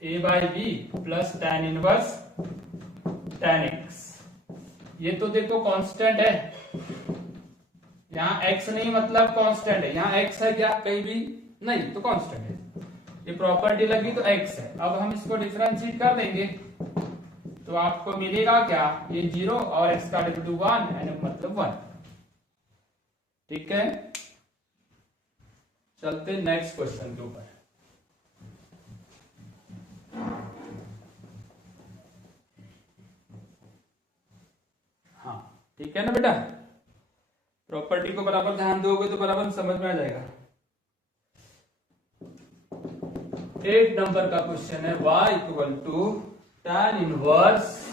a by b plus tan inverse tan x, ये तो देखो कांस्टेंट है, यहाँ x नहीं मतलब कांस्टेंट है, यहाँ x है क्या कहीं भी नहीं तो कांस्टेंट है, ये प्रॉपर्टी लगी तो x है। अब हम इसको डिफरेंशिएट कर देंगे तो आपको मिलेगा क्या, ये 0 और x का डेरिवेटिव 1 यानी मतलब 1, ठीक है। चलते नेक्स्ट क्वेश्चन के ऊपर। हाँ ठीक है ना बेटा, प्रॉपर्टी को बराबर ध्यान दोगे तो बराबर समझ में आ जाएगा। 8 नंबर का क्वेश्चन है y equal to tan inverse.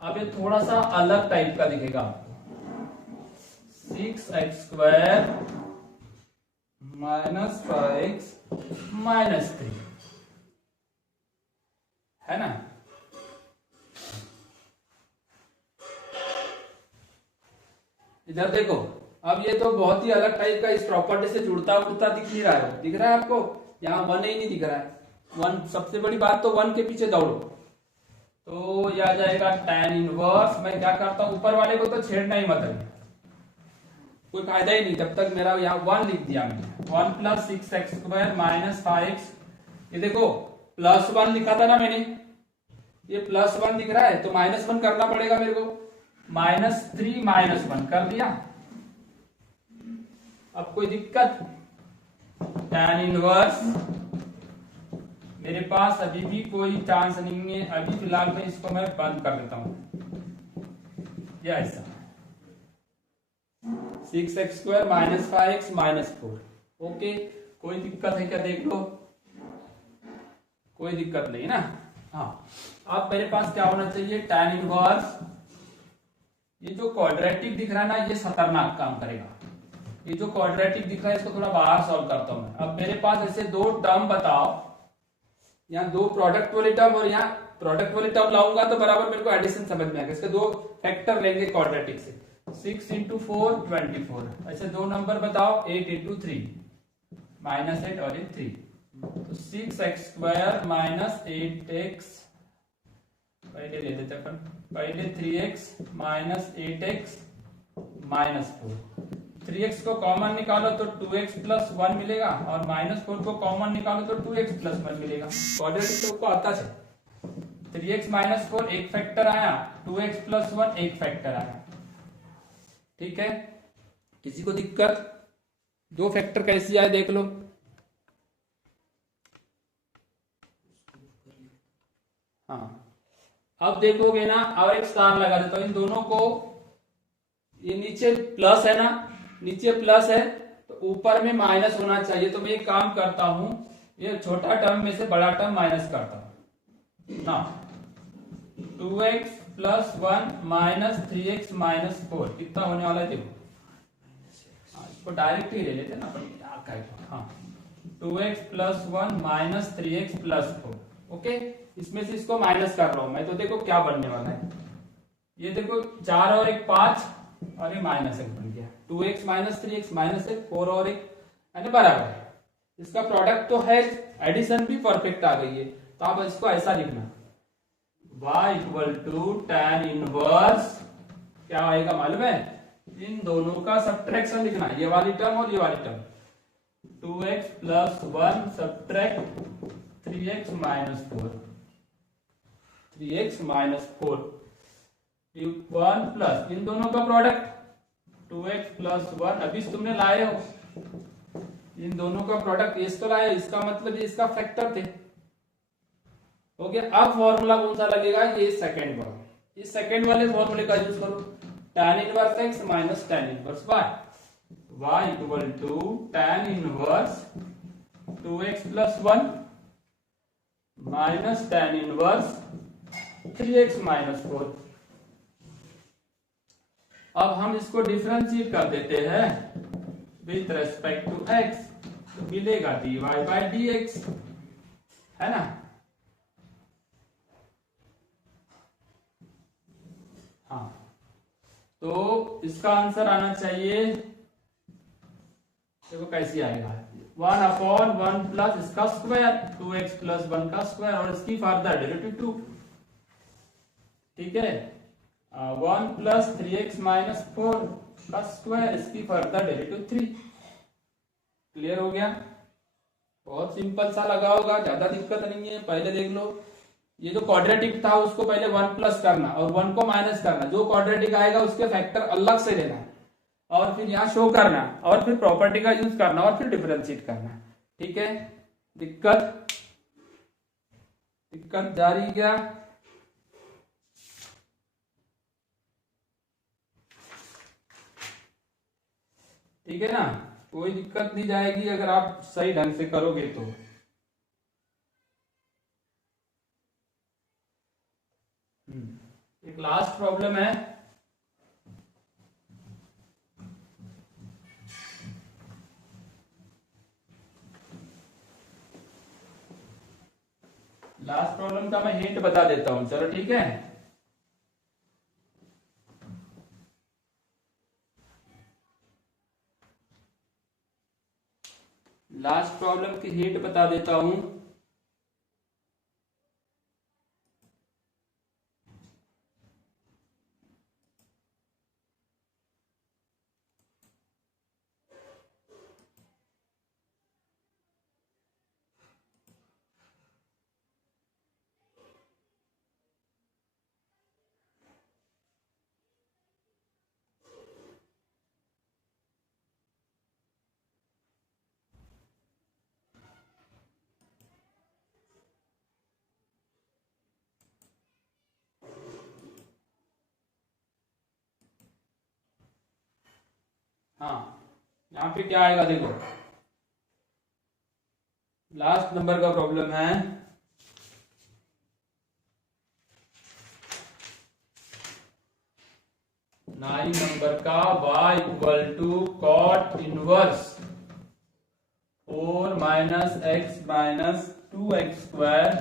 अब ये थोड़ा सा अलग टाइप का दिखेगा आपको। 6x² माइनस 5x माइनस 3 है ना। इधर देखो, अब ये तो बहुत ही अलग टाइप का, इस प्रॉपर्टी से जुड़ता उड़ता दिख नहीं रहा है। दिख रहा है आपको? यहाँ 1 ही नहीं दिख रहा है। 1 सबसे बड़ी बात तो 1 के पीछे दौड़ो तो ये आ जाएगा tan इनवर्स। मैं क्या करता हूं, ऊपर वाले को तो छेड़ना ही मत है, कोई फायदा ही नहीं जब तक मेरा यहाँ 1 लिख दिया मैंने। 1 प्लस 6x² माइनस 5x, ये देखो +1 लिखा था ना मैंने, ये +1 दिख रहा है तो -1 करना पड़ेगा मेरे को। -3 -1 कर दिया। अब कोई दिक्कत? tan इनवर्स मेरे पास अभी भी कोई चांस नहीं है, अभी फिलहाल में इसको मैं बंद कर देता हूं। ये ऐसा 6x² minus 5x minus 4। Okay, कोई दिक्कत है क्या? देख लो, कोई दिक्कत नहीं ना। हाँ, अब मेरे पास क्या होना चाहिए, tan इनवर्स। ये जो क्वाड्रेटिक दिख रहा है ना, ये खतरनाक काम करेगा। ये जो क्वाड्रेटिक दिख रहा है इसको थोड़ा बाहर सॉल्व करता हूं मैं। अब मेरे पास ऐसे 2 टर्म बताओ, यहाँ 2 प्रोडक्ट वाली टर्म और यहाँ प्रोडक्ट वाली टर्म लाऊंगा तो बराबर मेरे को एडिशन समझ में आएगा। इसके 2 फैक्टर लेंगे क्वाड्रेटिक से। 6 × 4 24। ऐसे 2 नंबर बताओ, 8 × 3 -8 और ये 3, तो 6x² माइनस 8x, पहले ले लेते अपन, पहले 3x minus 8x minus 4। 3x को कॉमन निकालो तो 2x + 1 मिलेगा और -4 को कॉमन निकालो तो 2x + 1 मिलेगा। क्वाड्रेटिक तो आपको आता है। 3x - 4 एक फैक्टर आया, 2x + 1 एक फैक्टर आया। ठीक है, किसी को दिक्कत? 2 फैक्टर कैसी आए देख लो। हाँ, अब देखोगे ना, और एक स्टार लगा देता हूं इन दोनों को। ये नीचे प्लस है ना, नीचे प्लस है तो ऊपर में माइनस होना चाहिए। तो मैं एक काम करता हूं, ये छोटा टर्म में से बड़ा टर्म माइनस करता हूं ना। 2x + 1 माइनस 3x माइनस 4 कितना होने वाला है देखो। इसको डायरेक्ट ही ले लेते ना अपन। हाँ, 2x + 1 माइनस 3x + 4। ओके, इसमें से इसको माइनस कर रहा हूं मैं, तो देखो क्या बनने वाला है। ये देखो 4 और 1 5 और ये -1 बन गया। 2x - 3x -1 4 और 1 यानी बराबर है। इसका प्रोडक्ट तो है, एडिशन भी परफेक्ट आ गई है। तो आप इसको ऐसा लिखना, y equal to tan inverse क्या आएगा मालूम है? इन दोनों का सब्ट्रैक्शन लिखना, ये वाली टर्म और ये वाली term. 2x + 1 subtract 3x - 4, 3x - 4 1 plus इन दोनों का प्रोडक्ट 2x + 1। अभी तुमने लाए हो इन दोनों का प्रोडक्ट, इसको लाए, इसका मतलब ये इसका फैक्टर थे। ओके, अब फॉर्मूला कौन सा लगेगा? ये सेकंड वाला। इस सेकंड वाले फॉर्मूले का यूज करो, tan inverse x minus tan inverse y। y equal to tan inverse 2x + 1 minus tan inverse 3x - 4। अब हम इसको डिफरेंशिएट कर देते हैं विथ रेस्पेक्ट टू x, तो मिलेगा dy/dx, है ना। हाँ, तो इसका आंसर आना चाहिए, देखो कैसी आएगा, 1/1 प्लस इसका स्क्वायर 2x + 1 का स्क्वायर और इसकी फर्दर डेरिवेटिव 2। ठीक है, 1 + 3x - 4 का स्क्वायर, इसकी फर्दर डेरिवेटिव 3। क्लियर हो गया? बहुत सिंपल सा लगा होगा, ज्यादा दिक्कत नहीं है। पहले देख लो, ये जो क्वाड्रेटिक था उसको पहले 1 प्लस करना और 1 को माइनस करना। जो क्वाड्रेटिक आएगा उसके फैक्टर अलग से लेना और फिर यहाँ शो करना और फिर प्रॉपर्टी का यूज करना और फिर डिफरेंशिएट करना। ठीक है, दिक्कत जारी क्या? ठीक है ना, कोई दिक्कत नहीं जाएगी अगर आप सही ढंग से करोगे तो। एक लास्ट प्रॉब्लम है, लास्ट प्रॉब्लम का मैं हिंट बता देता हूं, चलो ठीक है। लास्ट प्रॉब्लम की हिंट बता देता हूं। हाँ, यहाँ पे क्या आएगा देखो, लास्ट नंबर का प्रॉब्लम है। नाइन नंबर का y equal to cot inverse 4 minus x minus 2x square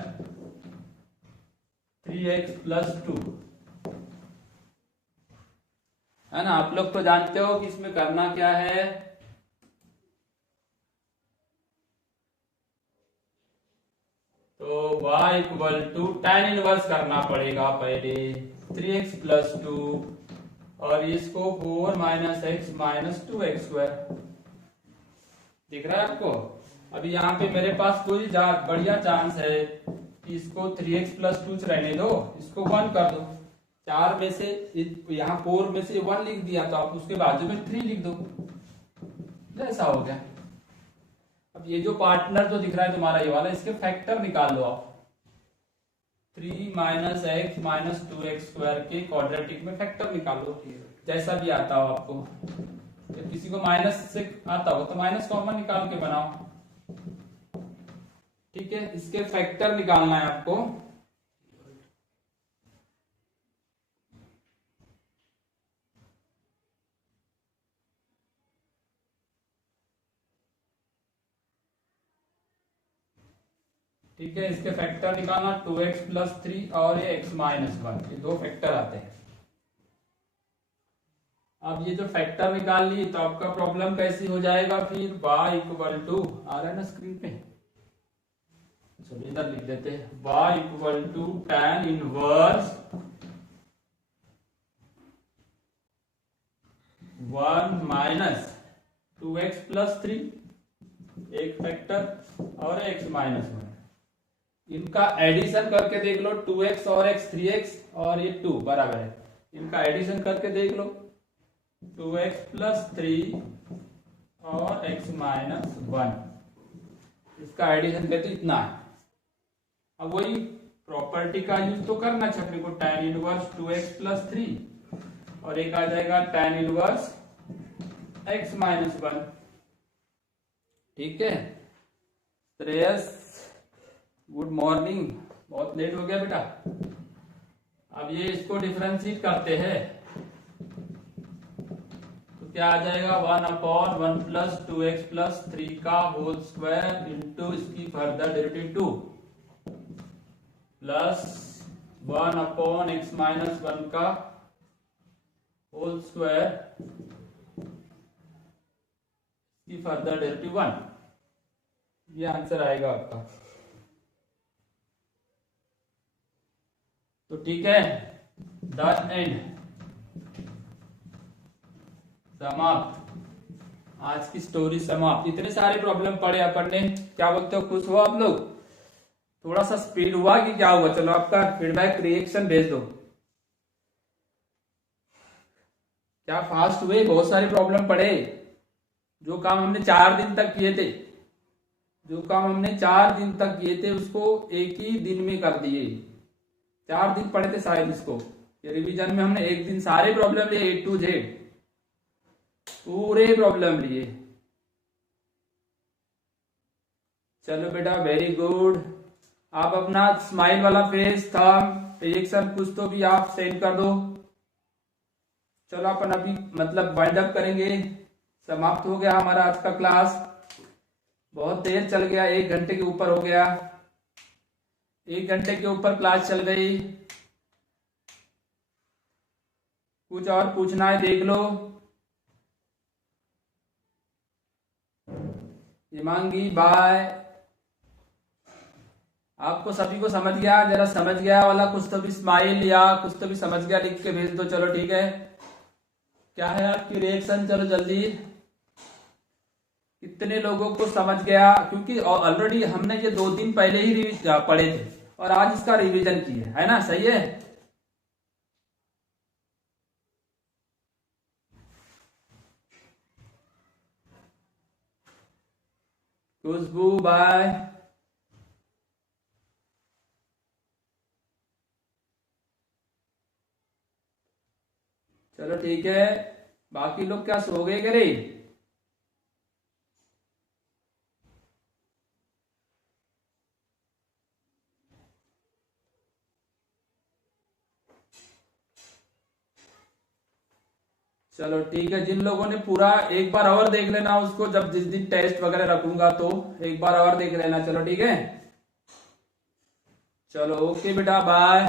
3x plus 2 है ना। आप लोग तो जानते हो कि इसमें करना क्या है। तो y equal to tan inverse करना पड़ेगा पहले 3x प्लस 2 और इसको 4 minus x minus 2x square. दिख रहा है आपको। अभी यहाँ पे मेरे पास कोई बढ़िया चांस है कि इसको 3x प्लस 2 रहने दो, इसको 1 कर दो। 4 में से यहाँ 4 में से 1 लिख दिया तो आप उसके बाजू में 3 लिख दो, जैसा हो गया। अब ये जो पार्टनर जो दिख रहा है तुम्हारा ये वाला, इसके फैक्टर निकाल लो आप। 3 minus x minus 2x square के क्वाड्रेटिक में फैक्टर निकालो, जैसा भी आता हो आपको। जब किसी को माइनस से आता हो तो माइनस कॉमन निकाल के बनाओ, ठीक है। इसके फैक्टर निकालना है आपको। ठीक है, इसके फैक्टर निकालना 2x प्लस 3 और ये x माइनस 1, ये दो फैक्टर आते हैं। अब ये जो फैक्टर निकाल लिए तो आपका प्रॉब्लम कैसी हो जाएगा फिर, y इक्वल टू, आ रहा है ना स्क्रीन पे, चलो इधर लिख देते हैं, y equal to tan inverse 1 minus 2x plus 3 एक फैक्टर और x माइनस 1। इनका एडिशन करके देख लो, 2x और x 3x और ये 2 बराबर है। इनका एडिशन करके देख लो, 2x प्लस 3 और x माइनस 1, इसका एडिशन करके इतना है। अब वही प्रॉपर्टी का यूज तो करना चाहिए अपने को, tan इनवर्स 2x प्लस 3 और एक आ जाएगा tan इनवर्स x माइनस 1, ठीक है। श्रेयस गुड मॉर्निंग, बहुत लेट हो गया बेटा। अब ये इसको डिफरेंशिएट करते हैं तो क्या आ जाएगा, 1/1 प्लस 2x प्लस 3 का होल स्क्वायर इंटू इसकी further derivative 2 plus 1/x minus 1 का होल स्क्वायर की फर्दर डेरिवेटिव 1। ये आंसर आएगा आपका। तो ठीक है, डन एंड समाप्त, आज की स्टोरी समाप्त। इतने सारे प्रॉब्लम पढ़े अपन ने, क्या बोलते हो, खुश हो आप लोग? थोड़ा सा स्पीड हुआ कि क्या हुआ? चलो आपका फीडबैक रिएक्शन भेज दो। क्या फास्ट हुए? बहुत सारे प्रॉब्लम पढ़े। जो काम हमने 4 दिन तक किए थे, जो काम हमने 4 दिन तक किए थे उसको एक ही दिन में कर दिए। 4 दिन पढ़े थे शायद इसको। ये रिवीजन में हमने एक दिन सारे प्रॉब्लम लिए A to Z। पूरे प्रॉब्लम लिए। चलो बेटा वेरी गुड। आप अपना स्माइल वाला फेस था रिएक्शन कुछ तो भी आप सेंड कर दो। चलो अपन अभी मतलब वाइंड अप करेंगे। समाप्त हो गया हमारा आज का क्लास। बहुत देर चल गया, 1 घंटे के ऊपर हो गया। 1 घंटे के ऊपर क्लास चल गई। कुछ और पूछना है देख लो। हिमांगी बाय। आपको सभी को समझ गया? जरा समझ गया वाला कुछ तो भी स्माइल या कुछ तो भी समझ गया लिख के भेज दो। चलो ठीक है। क्या है आपकी रिएक्शन? चलो जल्दी। कितने लोगों को समझ गया? क्योंकि ऑलरेडी हमने ये 2 दिन पहले ही पढ़े थे और आज इसका रिवीजन किया है ना? सही है। खुशबू बाय। चलो ठीक है। बाकी लोग क्या सो गए करे? चलो ठीक है। जिन लोगों ने पूरा एक बार और देख लेना उसको, जब जिस दिन टेस्ट वगैरह रखूंगा तो एक बार और देख लेना। चलो ठीक है। चलो ओके बेटा बाय।